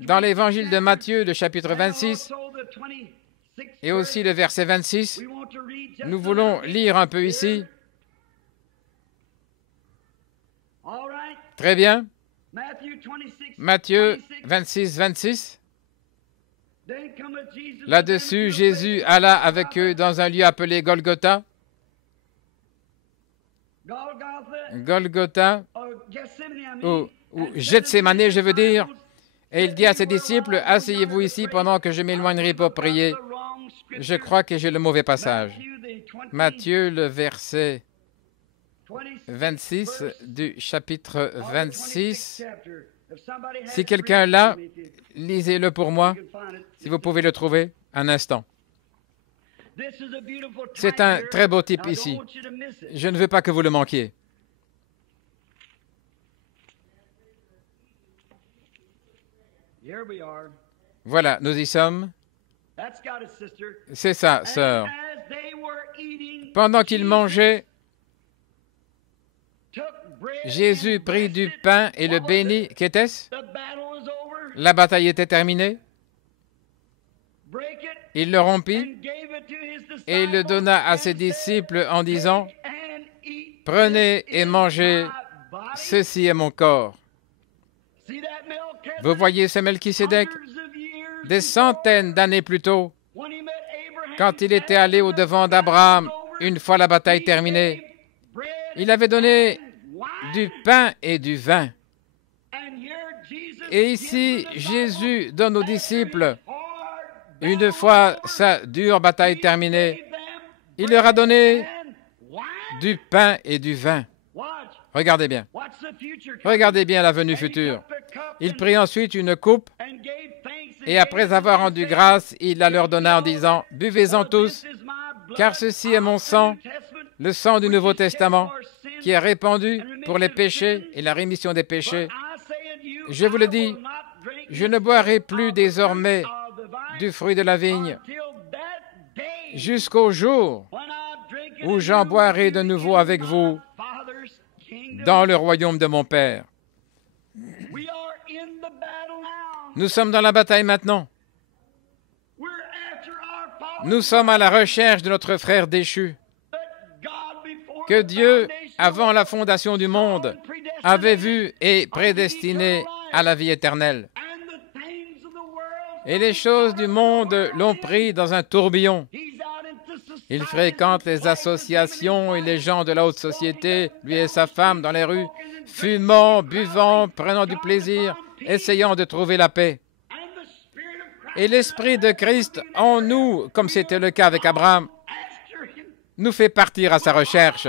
Dans l'évangile de Matthieu, le chapitre 26, et aussi le verset 26, nous voulons lire un peu ici. Très bien. Matthieu 26, 26. Là-dessus, Jésus alla avec eux dans un lieu appelé Golgotha. Golgotha, ou Gethsémane, je veux dire. Et il dit à ses disciples, « Asseyez-vous ici pendant que je m'éloignerai pour prier. » Je crois que j'ai le mauvais passage. Matthieu, le verset 26 du chapitre 26. Si quelqu'un l'a, lisez-le pour moi, si vous pouvez le trouver, un instant. C'est un très beau type ici. Je ne veux pas que vous le manquiez. Voilà, nous y sommes. C'est ça, sœur. Pendant qu'ils mangeaient, Jésus prit du pain et le bénit. Qu'était-ce? La bataille était terminée. Il le rompit et le donna à ses disciples en disant, « Prenez et mangez, ceci est mon corps. » Vous voyez ce Melchisédek? Des centaines d'années plus tôt, quand il était allé au-devant d'Abraham, une fois la bataille terminée, il avait donné du pain et du vin. Et ici, Jésus donne aux disciples, une fois sa dure bataille terminée, il leur a donné du pain et du vin. Regardez bien. Regardez bien la venue future. Il prit ensuite une coupe et après avoir rendu grâce, il la leur donna en disant, « Buvez-en tous, car ceci est mon sang, le sang du Nouveau Testament, qui est répandu pour les péchés et la rémission des péchés. Je vous le dis, je ne boirai plus désormais du fruit de la vigne jusqu'au jour où j'en boirai de nouveau avec vous dans le royaume de mon Père. » Nous sommes dans la bataille maintenant. Nous sommes à la recherche de notre frère déchu, que Dieu, avant la fondation du monde, avait vu et prédestiné à la vie éternelle. Et les choses du monde l'ont pris dans un tourbillon. Il fréquente les associations et les gens de la haute société, lui et sa femme, dans les rues, fumant, buvant, prenant du plaisir, essayant de trouver la paix. Et l'Esprit de Christ en nous, comme c'était le cas avec Abraham, nous fait partir à sa recherche.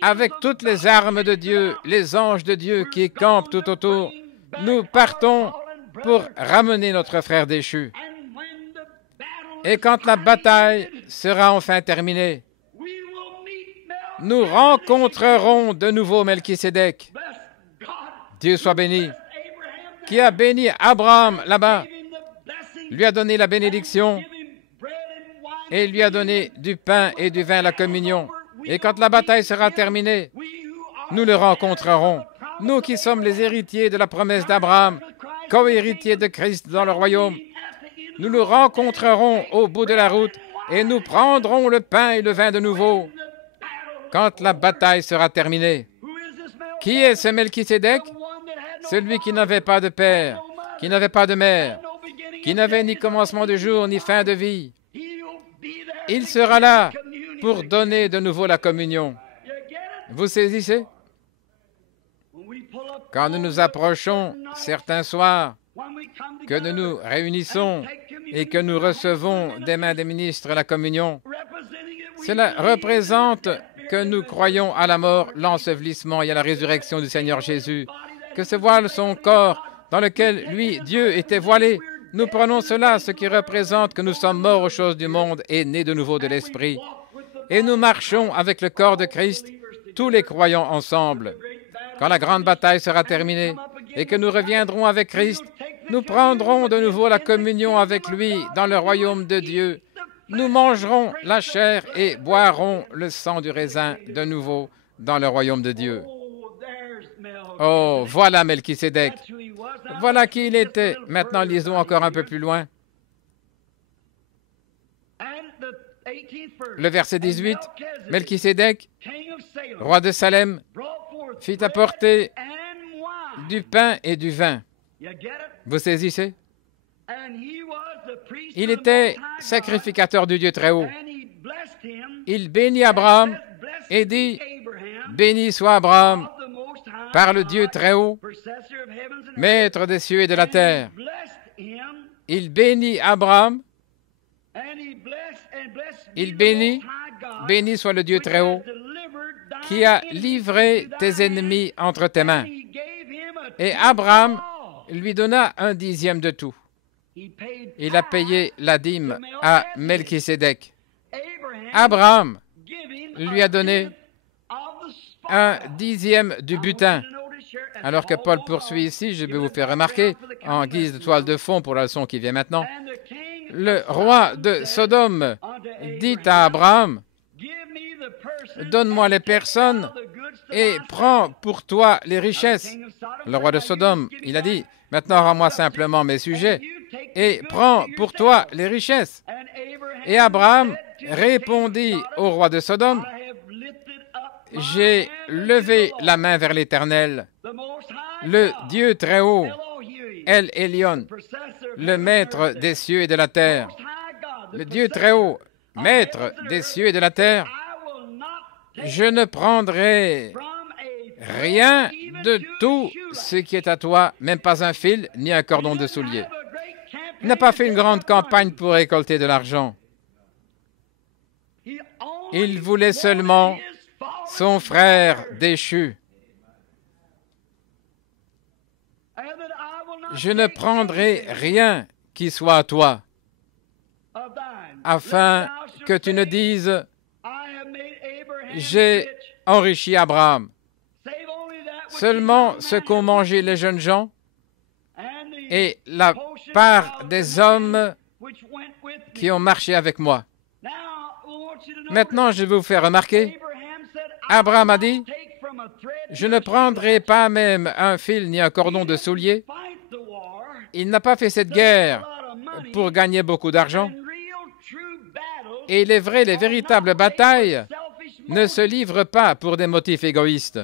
Avec toutes les armes de Dieu, les anges de Dieu qui campent tout autour, nous partons pour ramener notre frère déchu. Et quand la bataille sera enfin terminée, nous rencontrerons de nouveau Melchisédek. Dieu soit béni, qui a béni Abraham là-bas, lui a donné la bénédiction et lui a donné du pain et du vin à la communion. Et quand la bataille sera terminée, nous le rencontrerons. Nous qui sommes les héritiers de la promesse d'Abraham, co-héritiers de Christ dans le royaume, nous nous rencontrerons au bout de la route et nous prendrons le pain et le vin de nouveau quand la bataille sera terminée. Qui est ce Melchisédek? Celui qui n'avait pas de père, qui n'avait pas de mère, qui n'avait ni commencement de jour ni fin de vie. Il sera là pour donner de nouveau la communion. Vous saisissez? Quand nous nous approchons certains soirs, que nous nous réunissons et que nous recevons des mains des ministres la communion, cela représente que nous croyons à la mort, l'ensevelissement et à la résurrection du Seigneur Jésus, que ce voile son corps dans lequel, lui, Dieu, était voilé. Nous prenons cela, ce qui représente que nous sommes morts aux choses du monde et nés de nouveau de l'Esprit. Et nous marchons avec le corps de Christ, tous les croyants ensemble. Quand la grande bataille sera terminée et que nous reviendrons avec Christ, nous prendrons de nouveau la communion avec lui dans le royaume de Dieu. Nous mangerons la chair et boirons le sang du raisin de nouveau dans le royaume de Dieu. Oh, voilà Melchisédek. Voilà qui il était. Maintenant, lisons encore un peu plus loin. Le verset 18. Melchisédek, roi de Salem, fit apporter du pain et du vin. Vous saisissez? Il était sacrificateur du Dieu Très-Haut. Il bénit Abraham et dit, « Béni soit Abraham par le Dieu Très-Haut, maître des cieux et de la terre. » Il bénit Abraham Il bénit, béni soit le Dieu très haut, qui a livré tes ennemis entre tes mains. Et Abraham lui donna 1/10 de tout. Il a payé la dîme à Melchisédek. Abraham lui a donné 1/10 du butin. Alors que Paul poursuit ici, je vais vous faire remarquer, en guise de toile de fond pour la leçon qui vient maintenant, le roi de Sodome dit à Abraham, « Donne-moi les personnes et prends pour toi les richesses. » Le roi de Sodome, il a dit, « Maintenant rends-moi simplement mes sujets et prends pour toi les richesses. » Et Abraham répondit au roi de Sodome, « J'ai levé la main vers l'Éternel, le Dieu très haut, El Elyon, le maître des cieux et de la terre. Le Dieu très haut, maître des cieux et de la terre, je ne prendrai rien de tout ce qui est à toi, même pas un fil ni un cordon de soulier. » Il n'a pas fait une grande campagne pour récolter de l'argent. Il voulait seulement son frère déchu. Je ne prendrai rien qui soit à toi, afin que tu ne dises, j'ai enrichi Abraham. Seulement ce qu'ont mangé les jeunes gens et la part des hommes qui ont marché avec moi. Maintenant, je vais vous faire remarquer, Abraham a dit, je ne prendrai pas même un fil ni un cordon de soulier. Il n'a pas fait cette guerre pour gagner beaucoup d'argent. Et les véritables batailles ne se livrent pas pour des motifs égoïstes.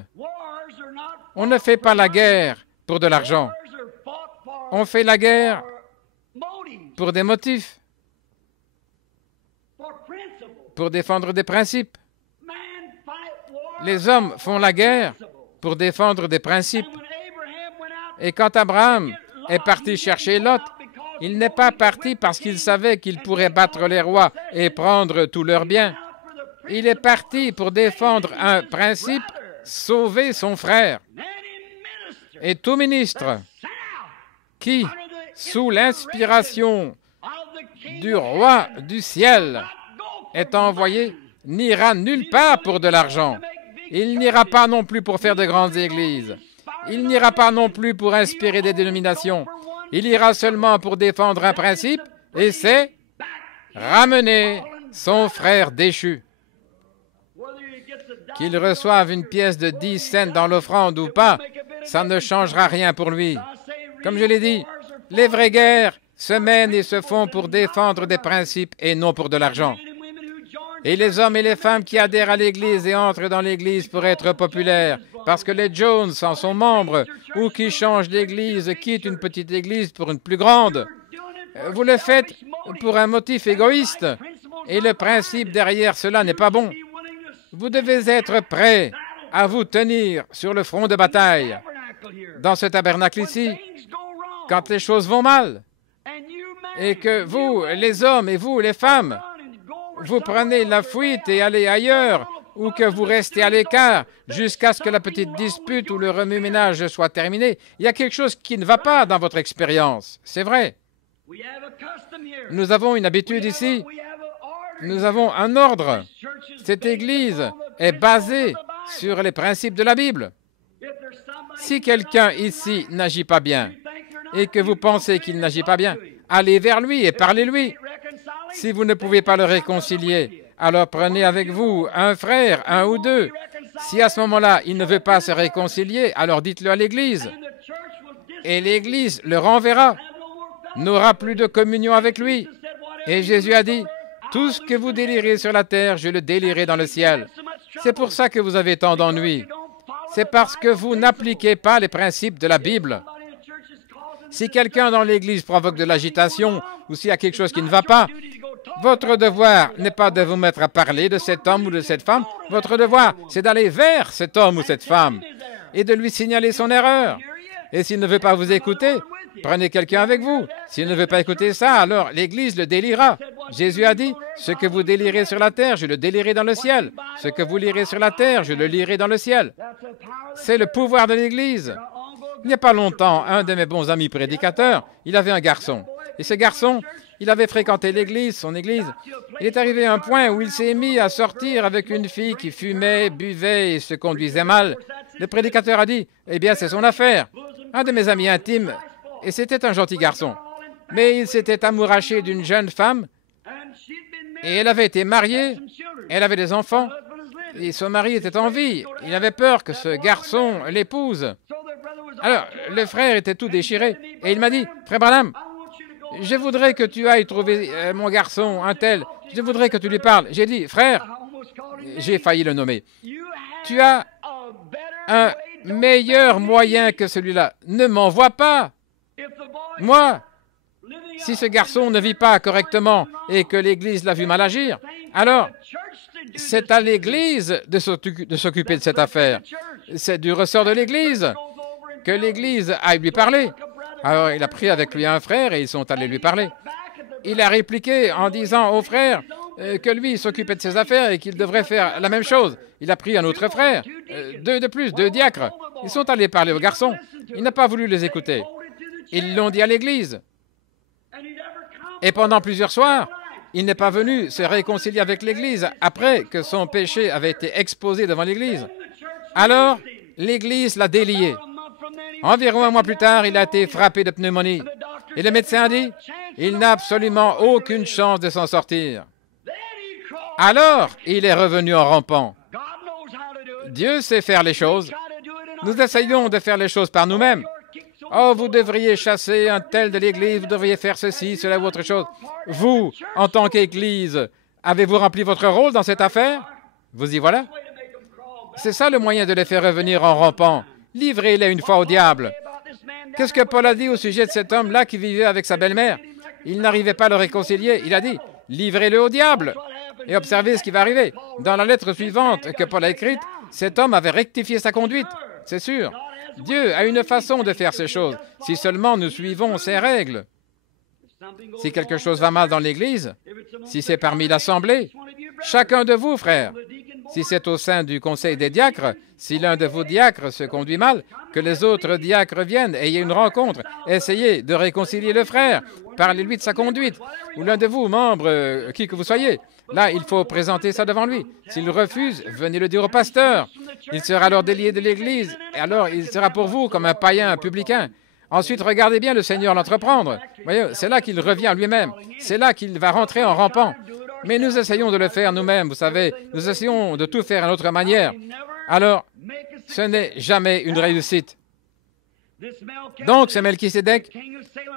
On ne fait pas la guerre pour de l'argent. On fait la guerre pour des motifs, pour défendre des principes. Les hommes font la guerre pour défendre des principes. Et quand Abraham est parti chercher Lot, il n'est pas parti parce qu'il savait qu'il pourrait battre les rois et prendre tous leurs biens. Il est parti pour défendre un principe, sauver son frère. Et tout ministre qui, sous l'inspiration du roi du ciel, est envoyé, n'ira nulle part pour de l'argent. Il n'ira pas non plus pour faire de grandes églises. Il n'ira pas non plus pour inspirer des dénominations. Il ira seulement pour défendre un principe, et c'est ramener son frère déchu. Qu'il reçoive une pièce de 10 cents dans l'offrande ou pas, ça ne changera rien pour lui. Comme je l'ai dit, les vraies guerres se mènent et se font pour défendre des principes et non pour de l'argent. Et les hommes et les femmes qui adhèrent à l'Église et entrent dans l'Église pour être populaires, parce que les Jones en sont membres, ou qui changent d'Église, quittent une petite Église pour une plus grande, vous le faites pour un motif égoïste, et le principe derrière cela n'est pas bon. Vous devez être prêt à vous tenir sur le front de bataille. Dans ce tabernacle ici, quand les choses vont mal, et que vous, les hommes, et vous, les femmes, vous prenez la fuite et allez ailleurs, ou que vous restez à l'écart jusqu'à ce que la petite dispute ou le remue-ménage soit terminé, il y a quelque chose qui ne va pas dans votre expérience. C'est vrai. Nous avons une habitude ici. Nous avons un ordre. Cette Église est basée sur les principes de la Bible. Si quelqu'un ici n'agit pas bien et que vous pensez qu'il n'agit pas bien, allez vers lui et parlez-lui. Si vous ne pouvez pas le réconcilier, alors prenez avec vous un frère, un ou deux. Si à ce moment-là, il ne veut pas se réconcilier, alors dites-le à l'Église. Et l'Église le renverra, n'aura plus de communion avec lui. Et Jésus a dit, « Tout ce que vous délirez sur la terre, je le délirai dans le ciel. » C'est pour ça que vous avez tant d'ennuis. C'est parce que vous n'appliquez pas les principes de la Bible. Si quelqu'un dans l'Église provoque de l'agitation ou s'il y a quelque chose qui ne va pas, votre devoir n'est pas de vous mettre à parler de cet homme ou de cette femme. Votre devoir, c'est d'aller vers cet homme ou cette femme et de lui signaler son erreur. Et s'il ne veut pas vous écouter, prenez quelqu'un avec vous. S'il ne veut pas écouter ça, alors l'Église le délira. Jésus a dit, « Ce que vous délirez sur la terre, je le délirai dans le ciel. Ce que vous lirez sur la terre, je le lirai dans le ciel. » C'est le pouvoir de l'Église. Il n'y a pas longtemps, un de mes bons amis prédicateurs, il avait un garçon. Et ce garçon, il avait fréquenté l'Église, son Église. Il est arrivé à un point où il s'est mis à sortir avec une fille qui fumait, buvait et se conduisait mal. Le prédicateur a dit, « Eh bien, c'est son affaire. » Un de mes amis intimes, et c'était un gentil garçon. Mais il s'était amouraché d'une jeune femme, et elle avait été mariée, elle avait des enfants, et son mari était en vie. Il avait peur que ce garçon l'épouse. Alors, le frère était tout déchiré, et il m'a dit, « Frère Branham, je voudrais que tu ailles trouver mon garçon, un tel. Je voudrais que tu lui parles. » J'ai dit, « Frère, j'ai failli le nommer. Tu as un meilleur moyen que celui-là. Ne m'envoie pas. Moi, si ce garçon ne vit pas correctement et que l'Église l'a vu mal agir, alors c'est à l'Église de s'occuper de cette affaire. C'est du ressort de l'Église que l'Église aille lui parler. » Alors, il a pris avec lui un frère et ils sont allés lui parler. Il a répliqué en disant au frère que lui, il s'occupait de ses affaires et qu'il devrait faire la même chose. Il a pris un autre frère, deux diacres. Ils sont allés parler au garçon. Il n'a pas voulu les écouter. Ils l'ont dit à l'Église. Et pendant plusieurs soirs, il n'est pas venu se réconcilier avec l'Église après que son péché avait été exposé devant l'Église. Alors, l'Église l'a délié. Environ un mois plus tard, il a été frappé de pneumonie. Et le médecin a dit, il n'a absolument aucune chance de s'en sortir. Alors, il est revenu en rampant. Dieu sait faire les choses. Nous essayons de faire les choses par nous-mêmes. Oh, vous devriez chasser un tel de l'Église, vous devriez faire ceci, cela ou autre chose. Vous, en tant qu'Église, avez-vous rempli votre rôle dans cette affaire? Vous y voilà. C'est ça le moyen de les faire revenir en rampant. Livrez-les une fois au diable. Qu'est-ce que Paul a dit au sujet de cet homme-là qui vivait avec sa belle-mère? Il n'arrivait pas à le réconcilier. Il a dit, livrez-le au diable. Et observez ce qui va arriver. Dans la lettre suivante que Paul a écrite, cet homme avait rectifié sa conduite. C'est sûr. Dieu a une façon de faire ces choses, si seulement nous suivons ses règles. Si quelque chose va mal dans l'Église, si c'est parmi l'Assemblée, chacun de vous, frères, si c'est au sein du conseil des diacres, si l'un de vos diacres se conduit mal, que les autres diacres viennent, ayez une rencontre, essayez de réconcilier le frère, parlez-lui de sa conduite, ou l'un de vous, membres, qui que vous soyez. Là, il faut présenter ça devant lui. S'il refuse, venez le dire au pasteur. Il sera alors délié de l'Église, et alors il sera pour vous comme un païen, un publicain. Ensuite, regardez bien le Seigneur l'entreprendre. Voyez, c'est là qu'il revient à lui-même. C'est là qu'il va rentrer en rampant. Mais nous essayons de le faire nous-mêmes, vous savez. Nous essayons de tout faire à notre manière. Alors, ce n'est jamais une réussite. Donc, ce Melchisédek,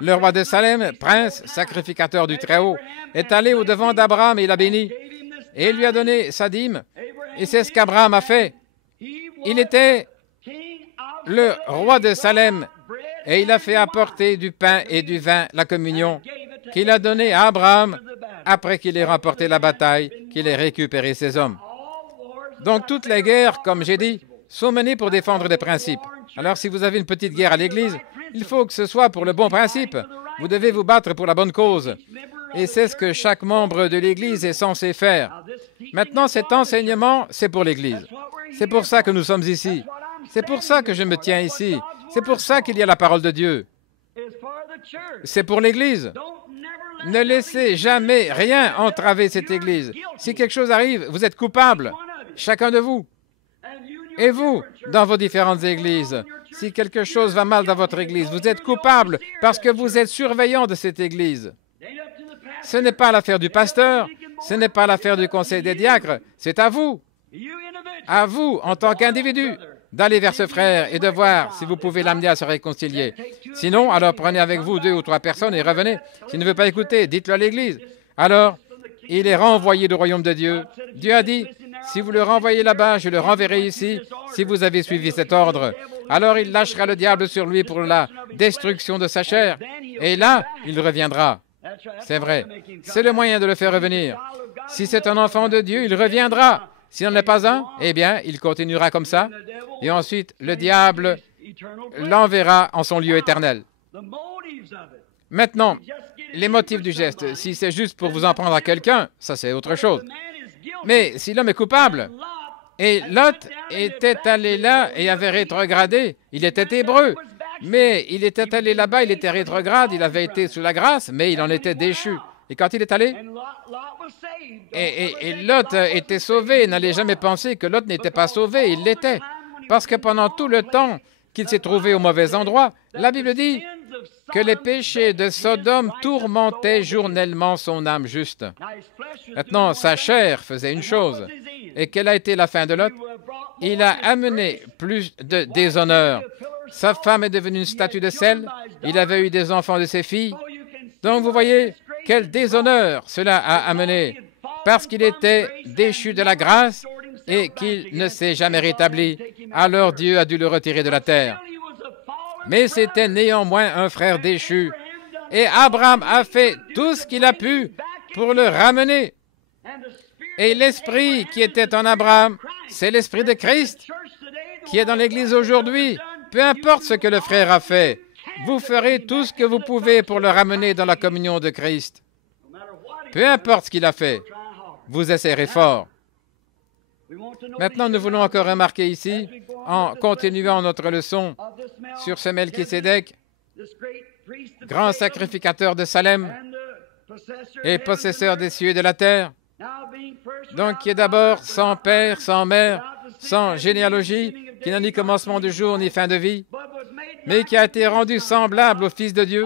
le roi de Salem, prince, sacrificateur du Très-Haut, est allé au-devant d'Abraham et l'a béni. Et il lui a donné sa dîme. Et c'est ce qu'Abraham a fait. Il était le roi de Salem et il a fait apporter du pain et du vin, la communion, qu'il a donné à Abraham après qu'il ait remporté la bataille, qu'il ait récupéré ses hommes. Donc toutes les guerres, comme j'ai dit, sont menées pour défendre des principes. Alors si vous avez une petite guerre à l'Église, il faut que ce soit pour le bon principe. Vous devez vous battre pour la bonne cause. Et c'est ce que chaque membre de l'Église est censé faire. Maintenant, cet enseignement, c'est pour l'Église. C'est pour ça que nous sommes ici. C'est pour ça que je me tiens ici. C'est pour ça qu'il y a la parole de Dieu. C'est pour l'Église. Ne laissez jamais rien entraver cette Église. Si quelque chose arrive, vous êtes coupable, chacun de vous. Et vous, dans vos différentes églises, si quelque chose va mal dans votre Église, vous êtes coupable parce que vous êtes surveillant de cette Église. Ce n'est pas l'affaire du pasteur, ce n'est pas l'affaire du conseil des diacres, c'est à vous, en tant qu'individu, d'aller vers ce frère et de voir si vous pouvez l'amener à se réconcilier. Sinon, alors prenez avec vous 2 ou 3 personnes et revenez. S'il ne veut pas écouter, dites-le à l'Église. Alors, il est renvoyé du royaume de Dieu. Dieu a dit, si vous le renvoyez là-bas, je le renverrai ici, si vous avez suivi cet ordre. Alors il lâchera le diable sur lui pour la destruction de sa chair. Et là, il reviendra. C'est vrai. C'est le moyen de le faire revenir. Si c'est un enfant de Dieu, il reviendra. S'il n'en est pas un, eh bien, il continuera comme ça. Et ensuite, le diable l'enverra en son lieu éternel. Maintenant, les motifs du geste, si c'est juste pour vous en prendre à quelqu'un, ça c'est autre chose. Mais si l'homme est coupable, et Lot était allé là et avait rétrogradé, il était hébreu, mais il était allé là-bas, il était rétrograde, il avait été sous la grâce, mais il en était déchu. Et quand il est allé, et Lot était sauvé, n'allez jamais penser que Lot n'était pas sauvé, il l'était. Parce que pendant tout le temps qu'il s'est trouvé au mauvais endroit, la Bible dit que les péchés de Sodome tourmentaient journellement son âme juste. Maintenant, sa chair faisait une chose. Et quelle a été la fin de Lot? Il a amené plus de déshonneur. Sa femme est devenue une statue de sel. Il avait eu des enfants de ses filles. Donc, vous voyez quel déshonneur cela a amené, parce qu'il était déchu de la grâce et qu'il ne s'est jamais rétabli. Alors Dieu a dû le retirer de la terre. Mais c'était néanmoins un frère déchu. Et Abraham a fait tout ce qu'il a pu pour le ramener. Et l'esprit qui était en Abraham, c'est l'esprit de Christ qui est dans l'Église aujourd'hui. Peu importe ce que le frère a fait, vous ferez tout ce que vous pouvez pour le ramener dans la communion de Christ. Peu importe ce qu'il a fait, vous essayerez fort. Maintenant, nous voulons encore remarquer ici, en continuant notre leçon sur ce Melchisédek, grand sacrificateur de Salem et possesseur des cieux et de la terre, donc qui est d'abord sans père, sans mère, sans généalogie, qui n'a ni commencement de jour ni fin de vie, mais qui a été rendu semblable au Fils de Dieu.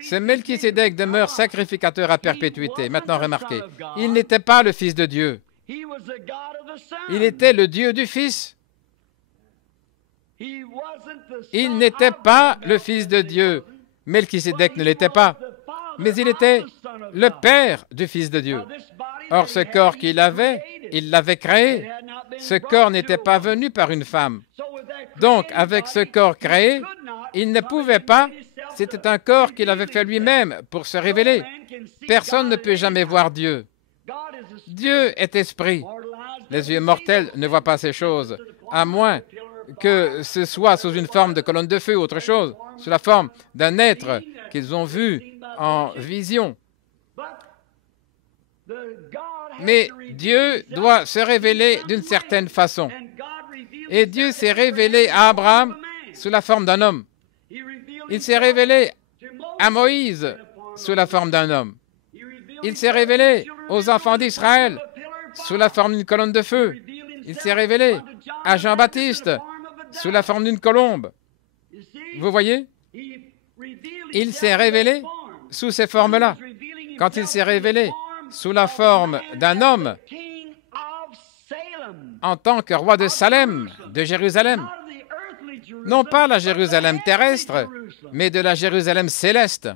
Ce Melchisédek demeure sacrificateur à perpétuité. Maintenant, remarquez, il n'était pas le Fils de Dieu. Il était le Dieu du Fils. Il n'était pas le Fils de Dieu. Melchisédek ne l'était pas, mais il était le Père du Fils de Dieu. Or, ce corps qu'il avait, il l'avait créé. Ce corps n'était pas venu par une femme. Donc, avec ce corps créé, il ne pouvait pas, c'était un corps qu'il avait fait lui-même pour se révéler. Personne ne peut jamais voir Dieu. Dieu est esprit. Les yeux mortels ne voient pas ces choses, à moins que ce soit sous une forme de colonne de feu ou autre chose, sous la forme d'un être qu'ils ont vu en vision. Mais Dieu doit se révéler d'une certaine façon. Et Dieu s'est révélé à Abraham sous la forme d'un homme. Il s'est révélé à Moïse sous la forme d'un homme. Il s'est révélé aux enfants d'Israël sous la forme d'une colonne de feu. Il s'est révélé à Jean-Baptiste sous la forme d'une colombe. Vous voyez? Il s'est révélé sous ces formes-là. Quand il s'est révélé sous la forme d'un homme, en tant que roi de Salem, de Jérusalem, non pas la Jérusalem terrestre, mais de la Jérusalem céleste.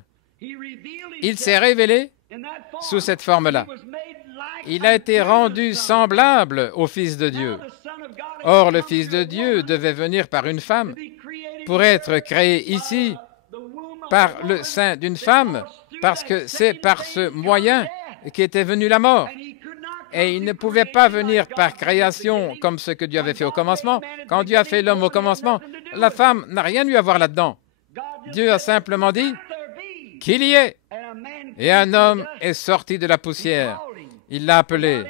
Il s'est révélé sous cette forme-là. Il a été rendu semblable au Fils de Dieu. Or, le Fils de Dieu devait venir par une femme pour être créé ici par le sein d'une femme, parce que c'est par ce moyen qu'était venue la mort. Et il ne pouvait pas venir par création comme ce que Dieu avait fait au commencement. Quand Dieu a fait l'homme au commencement, la femme n'a rien eu à voir là-dedans. Dieu a simplement dit qu'il y ait. Et un homme est sorti de la poussière. Il l'a appelé,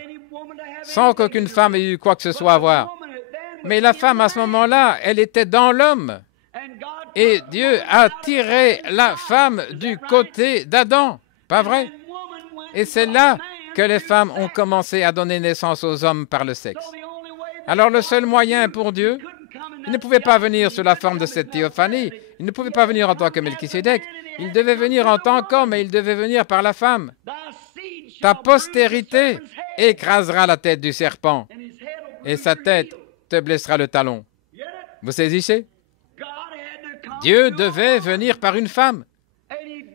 sans qu'aucune femme ait eu quoi que ce soit à voir. Mais la femme, à ce moment-là, elle était dans l'homme. Et Dieu a tiré la femme du côté d'Adam. Pas vrai? Et c'est là que les femmes ont commencé à donner naissance aux hommes par le sexe. Alors le seul moyen pour Dieu, il ne pouvait pas venir sous la forme de cette théophanie, il ne pouvait pas venir en tant que Melchisédek, il devait venir en tant qu'homme et il devait venir par la femme. Ta postérité écrasera la tête du serpent et sa tête te blessera le talon. Vous saisissez? Dieu devait venir par une femme.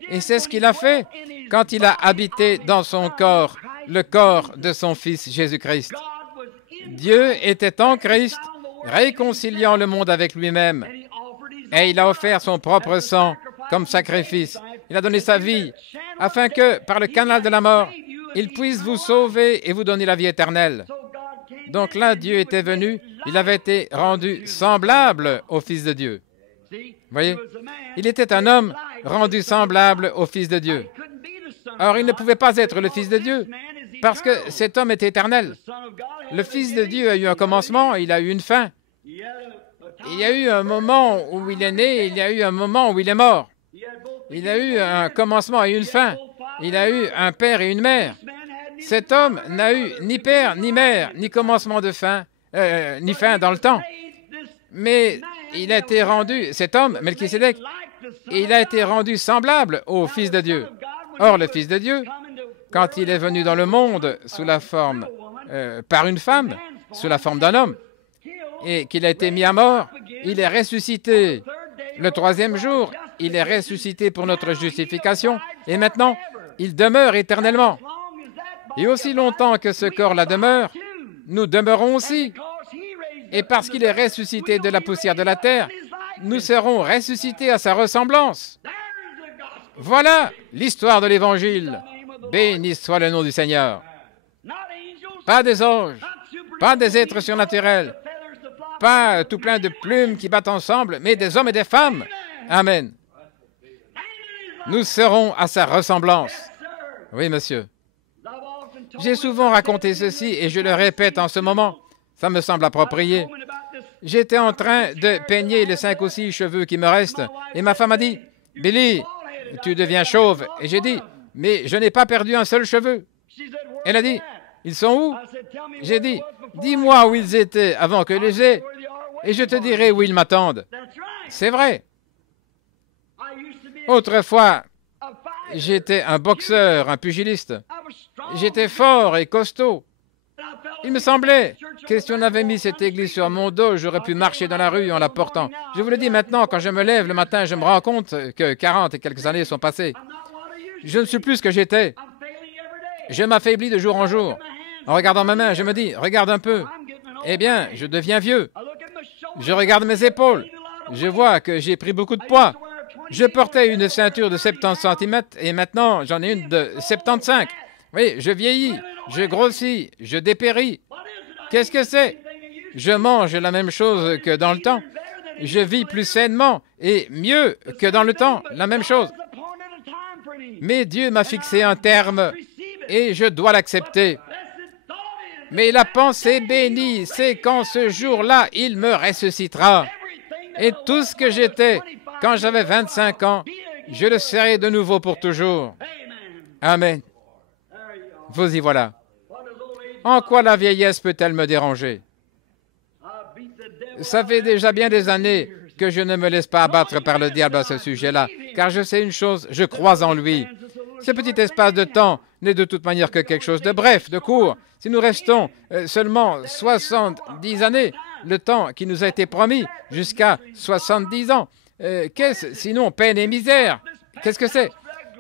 Et c'est ce qu'il a fait quand il a habité dans son corps, le corps de son Fils Jésus-Christ. Dieu était en Christ, réconciliant le monde avec lui-même. Et il a offert son propre sang comme sacrifice. Il a donné sa vie afin que, par le canal de la mort, il puisse vous sauver et vous donner la vie éternelle. Donc là, Dieu était venu, il avait été rendu semblable au Fils de Dieu. Vous voyez? Il était un homme rendu semblable au Fils de Dieu. Or, il ne pouvait pas être le Fils de Dieu, parce que cet homme est éternel. Le Fils de Dieu a eu un commencement, il a eu une fin. Il y a eu un moment où il est né, il y a eu un moment où il est mort. Il a eu un commencement et une fin. Il a eu un père et une mère. Cet homme n'a eu ni père, ni mère, ni commencement de fin, ni fin dans le temps. Mais il a été rendu, cet homme, Melchisédek, il a été rendu semblable au Fils de Dieu. Or, le Fils de Dieu, quand il est venu dans le monde sous la forme, par une femme, sous la forme d'un homme, et qu'il a été mis à mort, il est ressuscité. Le troisième jour, il est ressuscité pour notre justification, et maintenant, il demeure éternellement. Et aussi longtemps que ce corps-là demeure, nous demeurons aussi. Et parce qu'il est ressuscité de la poussière de la terre, nous serons ressuscités à sa ressemblance. Voilà l'histoire de l'Évangile. Béni soit le nom du Seigneur. Pas des anges, pas des êtres surnaturels, pas tout plein de plumes qui battent ensemble, mais des hommes et des femmes. Amen. Nous serons à sa ressemblance. Oui, monsieur. J'ai souvent raconté ceci et je le répète en ce moment. Ça me semble approprié. J'étais en train de peigner les 5 ou 6 cheveux qui me restent et ma femme a dit, « Billy, tu deviens chauve. » Et j'ai dit, « Mais je n'ai pas perdu un seul cheveu. » Elle a dit, « Ils sont où? » J'ai dit, « Dis-moi où ils étaient avant que je les ai et je te dirai où ils m'attendent. » C'est vrai. Autrefois, j'étais un boxeur, un pugiliste. J'étais fort et costaud. Il me semblait que si on avait mis cette église sur mon dos, j'aurais pu marcher dans la rue en la portant. Je vous le dis maintenant, quand je me lève le matin, je me rends compte que 40 et quelques années sont passées. Je ne suis plus ce que j'étais. Je m'affaiblis de jour en jour. En regardant ma main, je me dis, regarde un peu. Eh bien, je deviens vieux. Je regarde mes épaules. Je vois que j'ai pris beaucoup de poids. Je portais une ceinture de 70 cm et maintenant, j'en ai une de 75. Oui, je vieillis, je grossis, je dépéris. Qu'est-ce que c'est? Je mange la même chose que dans le temps. Je vis plus sainement et mieux que dans le temps, la même chose. Mais Dieu m'a fixé un terme et je dois l'accepter. Mais la pensée bénie, c'est qu'en ce jour-là, il me ressuscitera. Et tout ce que j'étais quand j'avais 25 ans, je le serai de nouveau pour toujours. Amen. Vous y voilà. En quoi la vieillesse peut-elle me déranger? Ça fait déjà bien des années que je ne me laisse pas abattre par le diable à ce sujet-là, car je sais une chose, je crois en lui. Ce petit espace de temps n'est de toute manière que quelque chose de bref, de court. Si nous restons seulement 70 années, le temps qui nous a été promis, jusqu'à 70 ans, qu'est-ce sinon peine et misère? Qu'est-ce que c'est?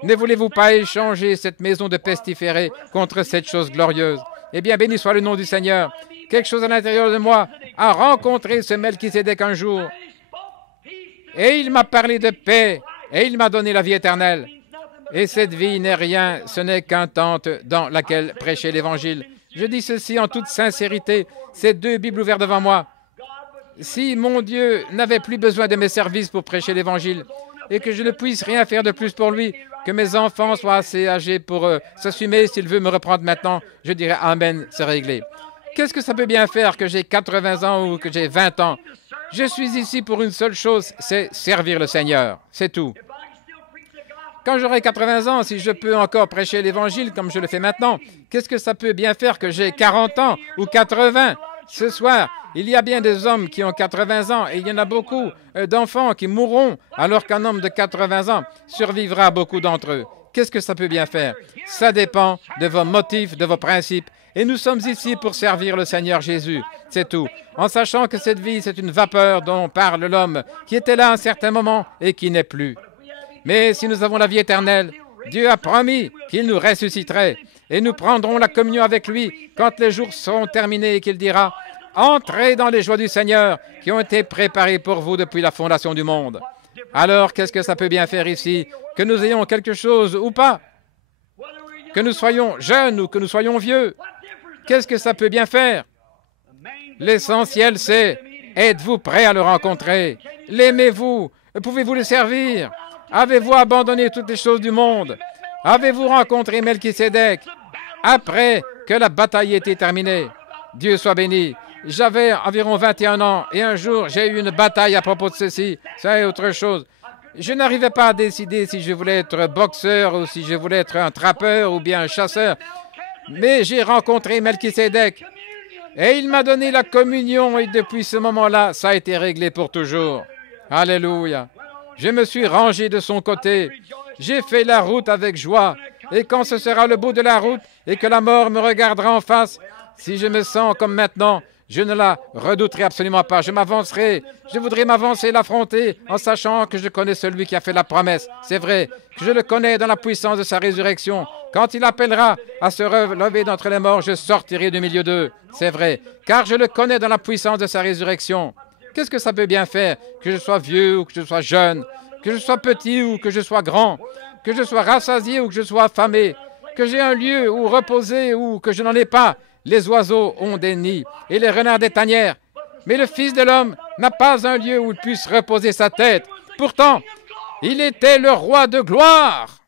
Ne voulez-vous pas échanger cette maison de pestiférés contre cette chose glorieuse? Eh bien, béni soit le nom du Seigneur. Quelque chose à l'intérieur de moi a rencontré ce Melchisédek un jour. Et il m'a parlé de paix, et il m'a donné la vie éternelle. Et cette vie n'est rien, ce n'est qu'un tente dans laquelle prêcher l'Évangile. Je dis ceci en toute sincérité, ces 2 Bibles ouvertes devant moi. Si mon Dieu n'avait plus besoin de mes services pour prêcher l'Évangile, et que je ne puisse rien faire de plus pour lui, que mes enfants soient assez âgés pour s'assumer, s'il veut me reprendre maintenant, je dirais Amen, c'est réglé. Qu'est-ce que ça peut bien faire que j'ai 80 ans ou que j'ai 20 ans? Je suis ici pour une seule chose, c'est servir le Seigneur, c'est tout. Quand j'aurai 80 ans, si je peux encore prêcher l'Évangile comme je le fais maintenant, qu'est-ce que ça peut bien faire que j'ai 40 ans ou 80? Ce soir, il y a bien des hommes qui ont 80 ans et il y en a beaucoup d'enfants qui mourront alors qu'un homme de 80 ans survivra à beaucoup d'entre eux. Qu'est-ce que ça peut bien faire? Ça dépend de vos motifs, de vos principes. Et nous sommes ici pour servir le Seigneur Jésus. C'est tout. En sachant que cette vie, c'est une vapeur dont parle l'homme qui était là à un certain moment et qui n'est plus. Mais si nous avons la vie éternelle, Dieu a promis qu'il nous ressusciterait et nous prendrons la communion avec lui quand les jours seront terminés et qu'il dira « Entrez dans les joies du Seigneur qui ont été préparées pour vous depuis la fondation du monde. » Alors, qu'est-ce que ça peut bien faire ici? Que nous ayons quelque chose ou pas? Que nous soyons jeunes ou que nous soyons vieux? Qu'est-ce que ça peut bien faire? L'essentiel, c'est, êtes-vous prêt à le rencontrer? L'aimez-vous? Pouvez-vous le servir? Avez-vous abandonné toutes les choses du monde? Avez-vous rencontré Melchisédek après que la bataille était terminée? Dieu soit béni. J'avais environ 21 ans et un jour, j'ai eu une bataille à propos de ceci. Ça est autre chose. Je n'arrivais pas à décider si je voulais être boxeur ou si je voulais être un trappeur ou bien un chasseur. Mais j'ai rencontré Melchisédek et il m'a donné la communion et depuis ce moment-là, ça a été réglé pour toujours. Alléluia. Je me suis rangé de son côté. J'ai fait la route avec joie. Et quand ce sera le bout de la route et que la mort me regardera en face, si je me sens comme maintenant, je ne la redouterai absolument pas. Je m'avancerai. Je voudrais m'avancer et l'affronter en sachant que je connais celui qui a fait la promesse. C'est vrai que je le connais dans la puissance de sa résurrection. Quand il appellera à se relever d'entre les morts, je sortirai du milieu d'eux. C'est vrai, car je le connais dans la puissance de sa résurrection. Qu'est-ce que ça peut bien faire, que je sois vieux ou que je sois jeune, que je sois petit ou que je sois grand, que je sois rassasié ou que je sois affamé, que j'ai un lieu où reposer ou que je n'en ai pas? Les oiseaux ont des nids et les renards des tanières, mais le Fils de l'homme n'a pas un lieu où il puisse reposer sa tête. Pourtant, il était le roi de gloire.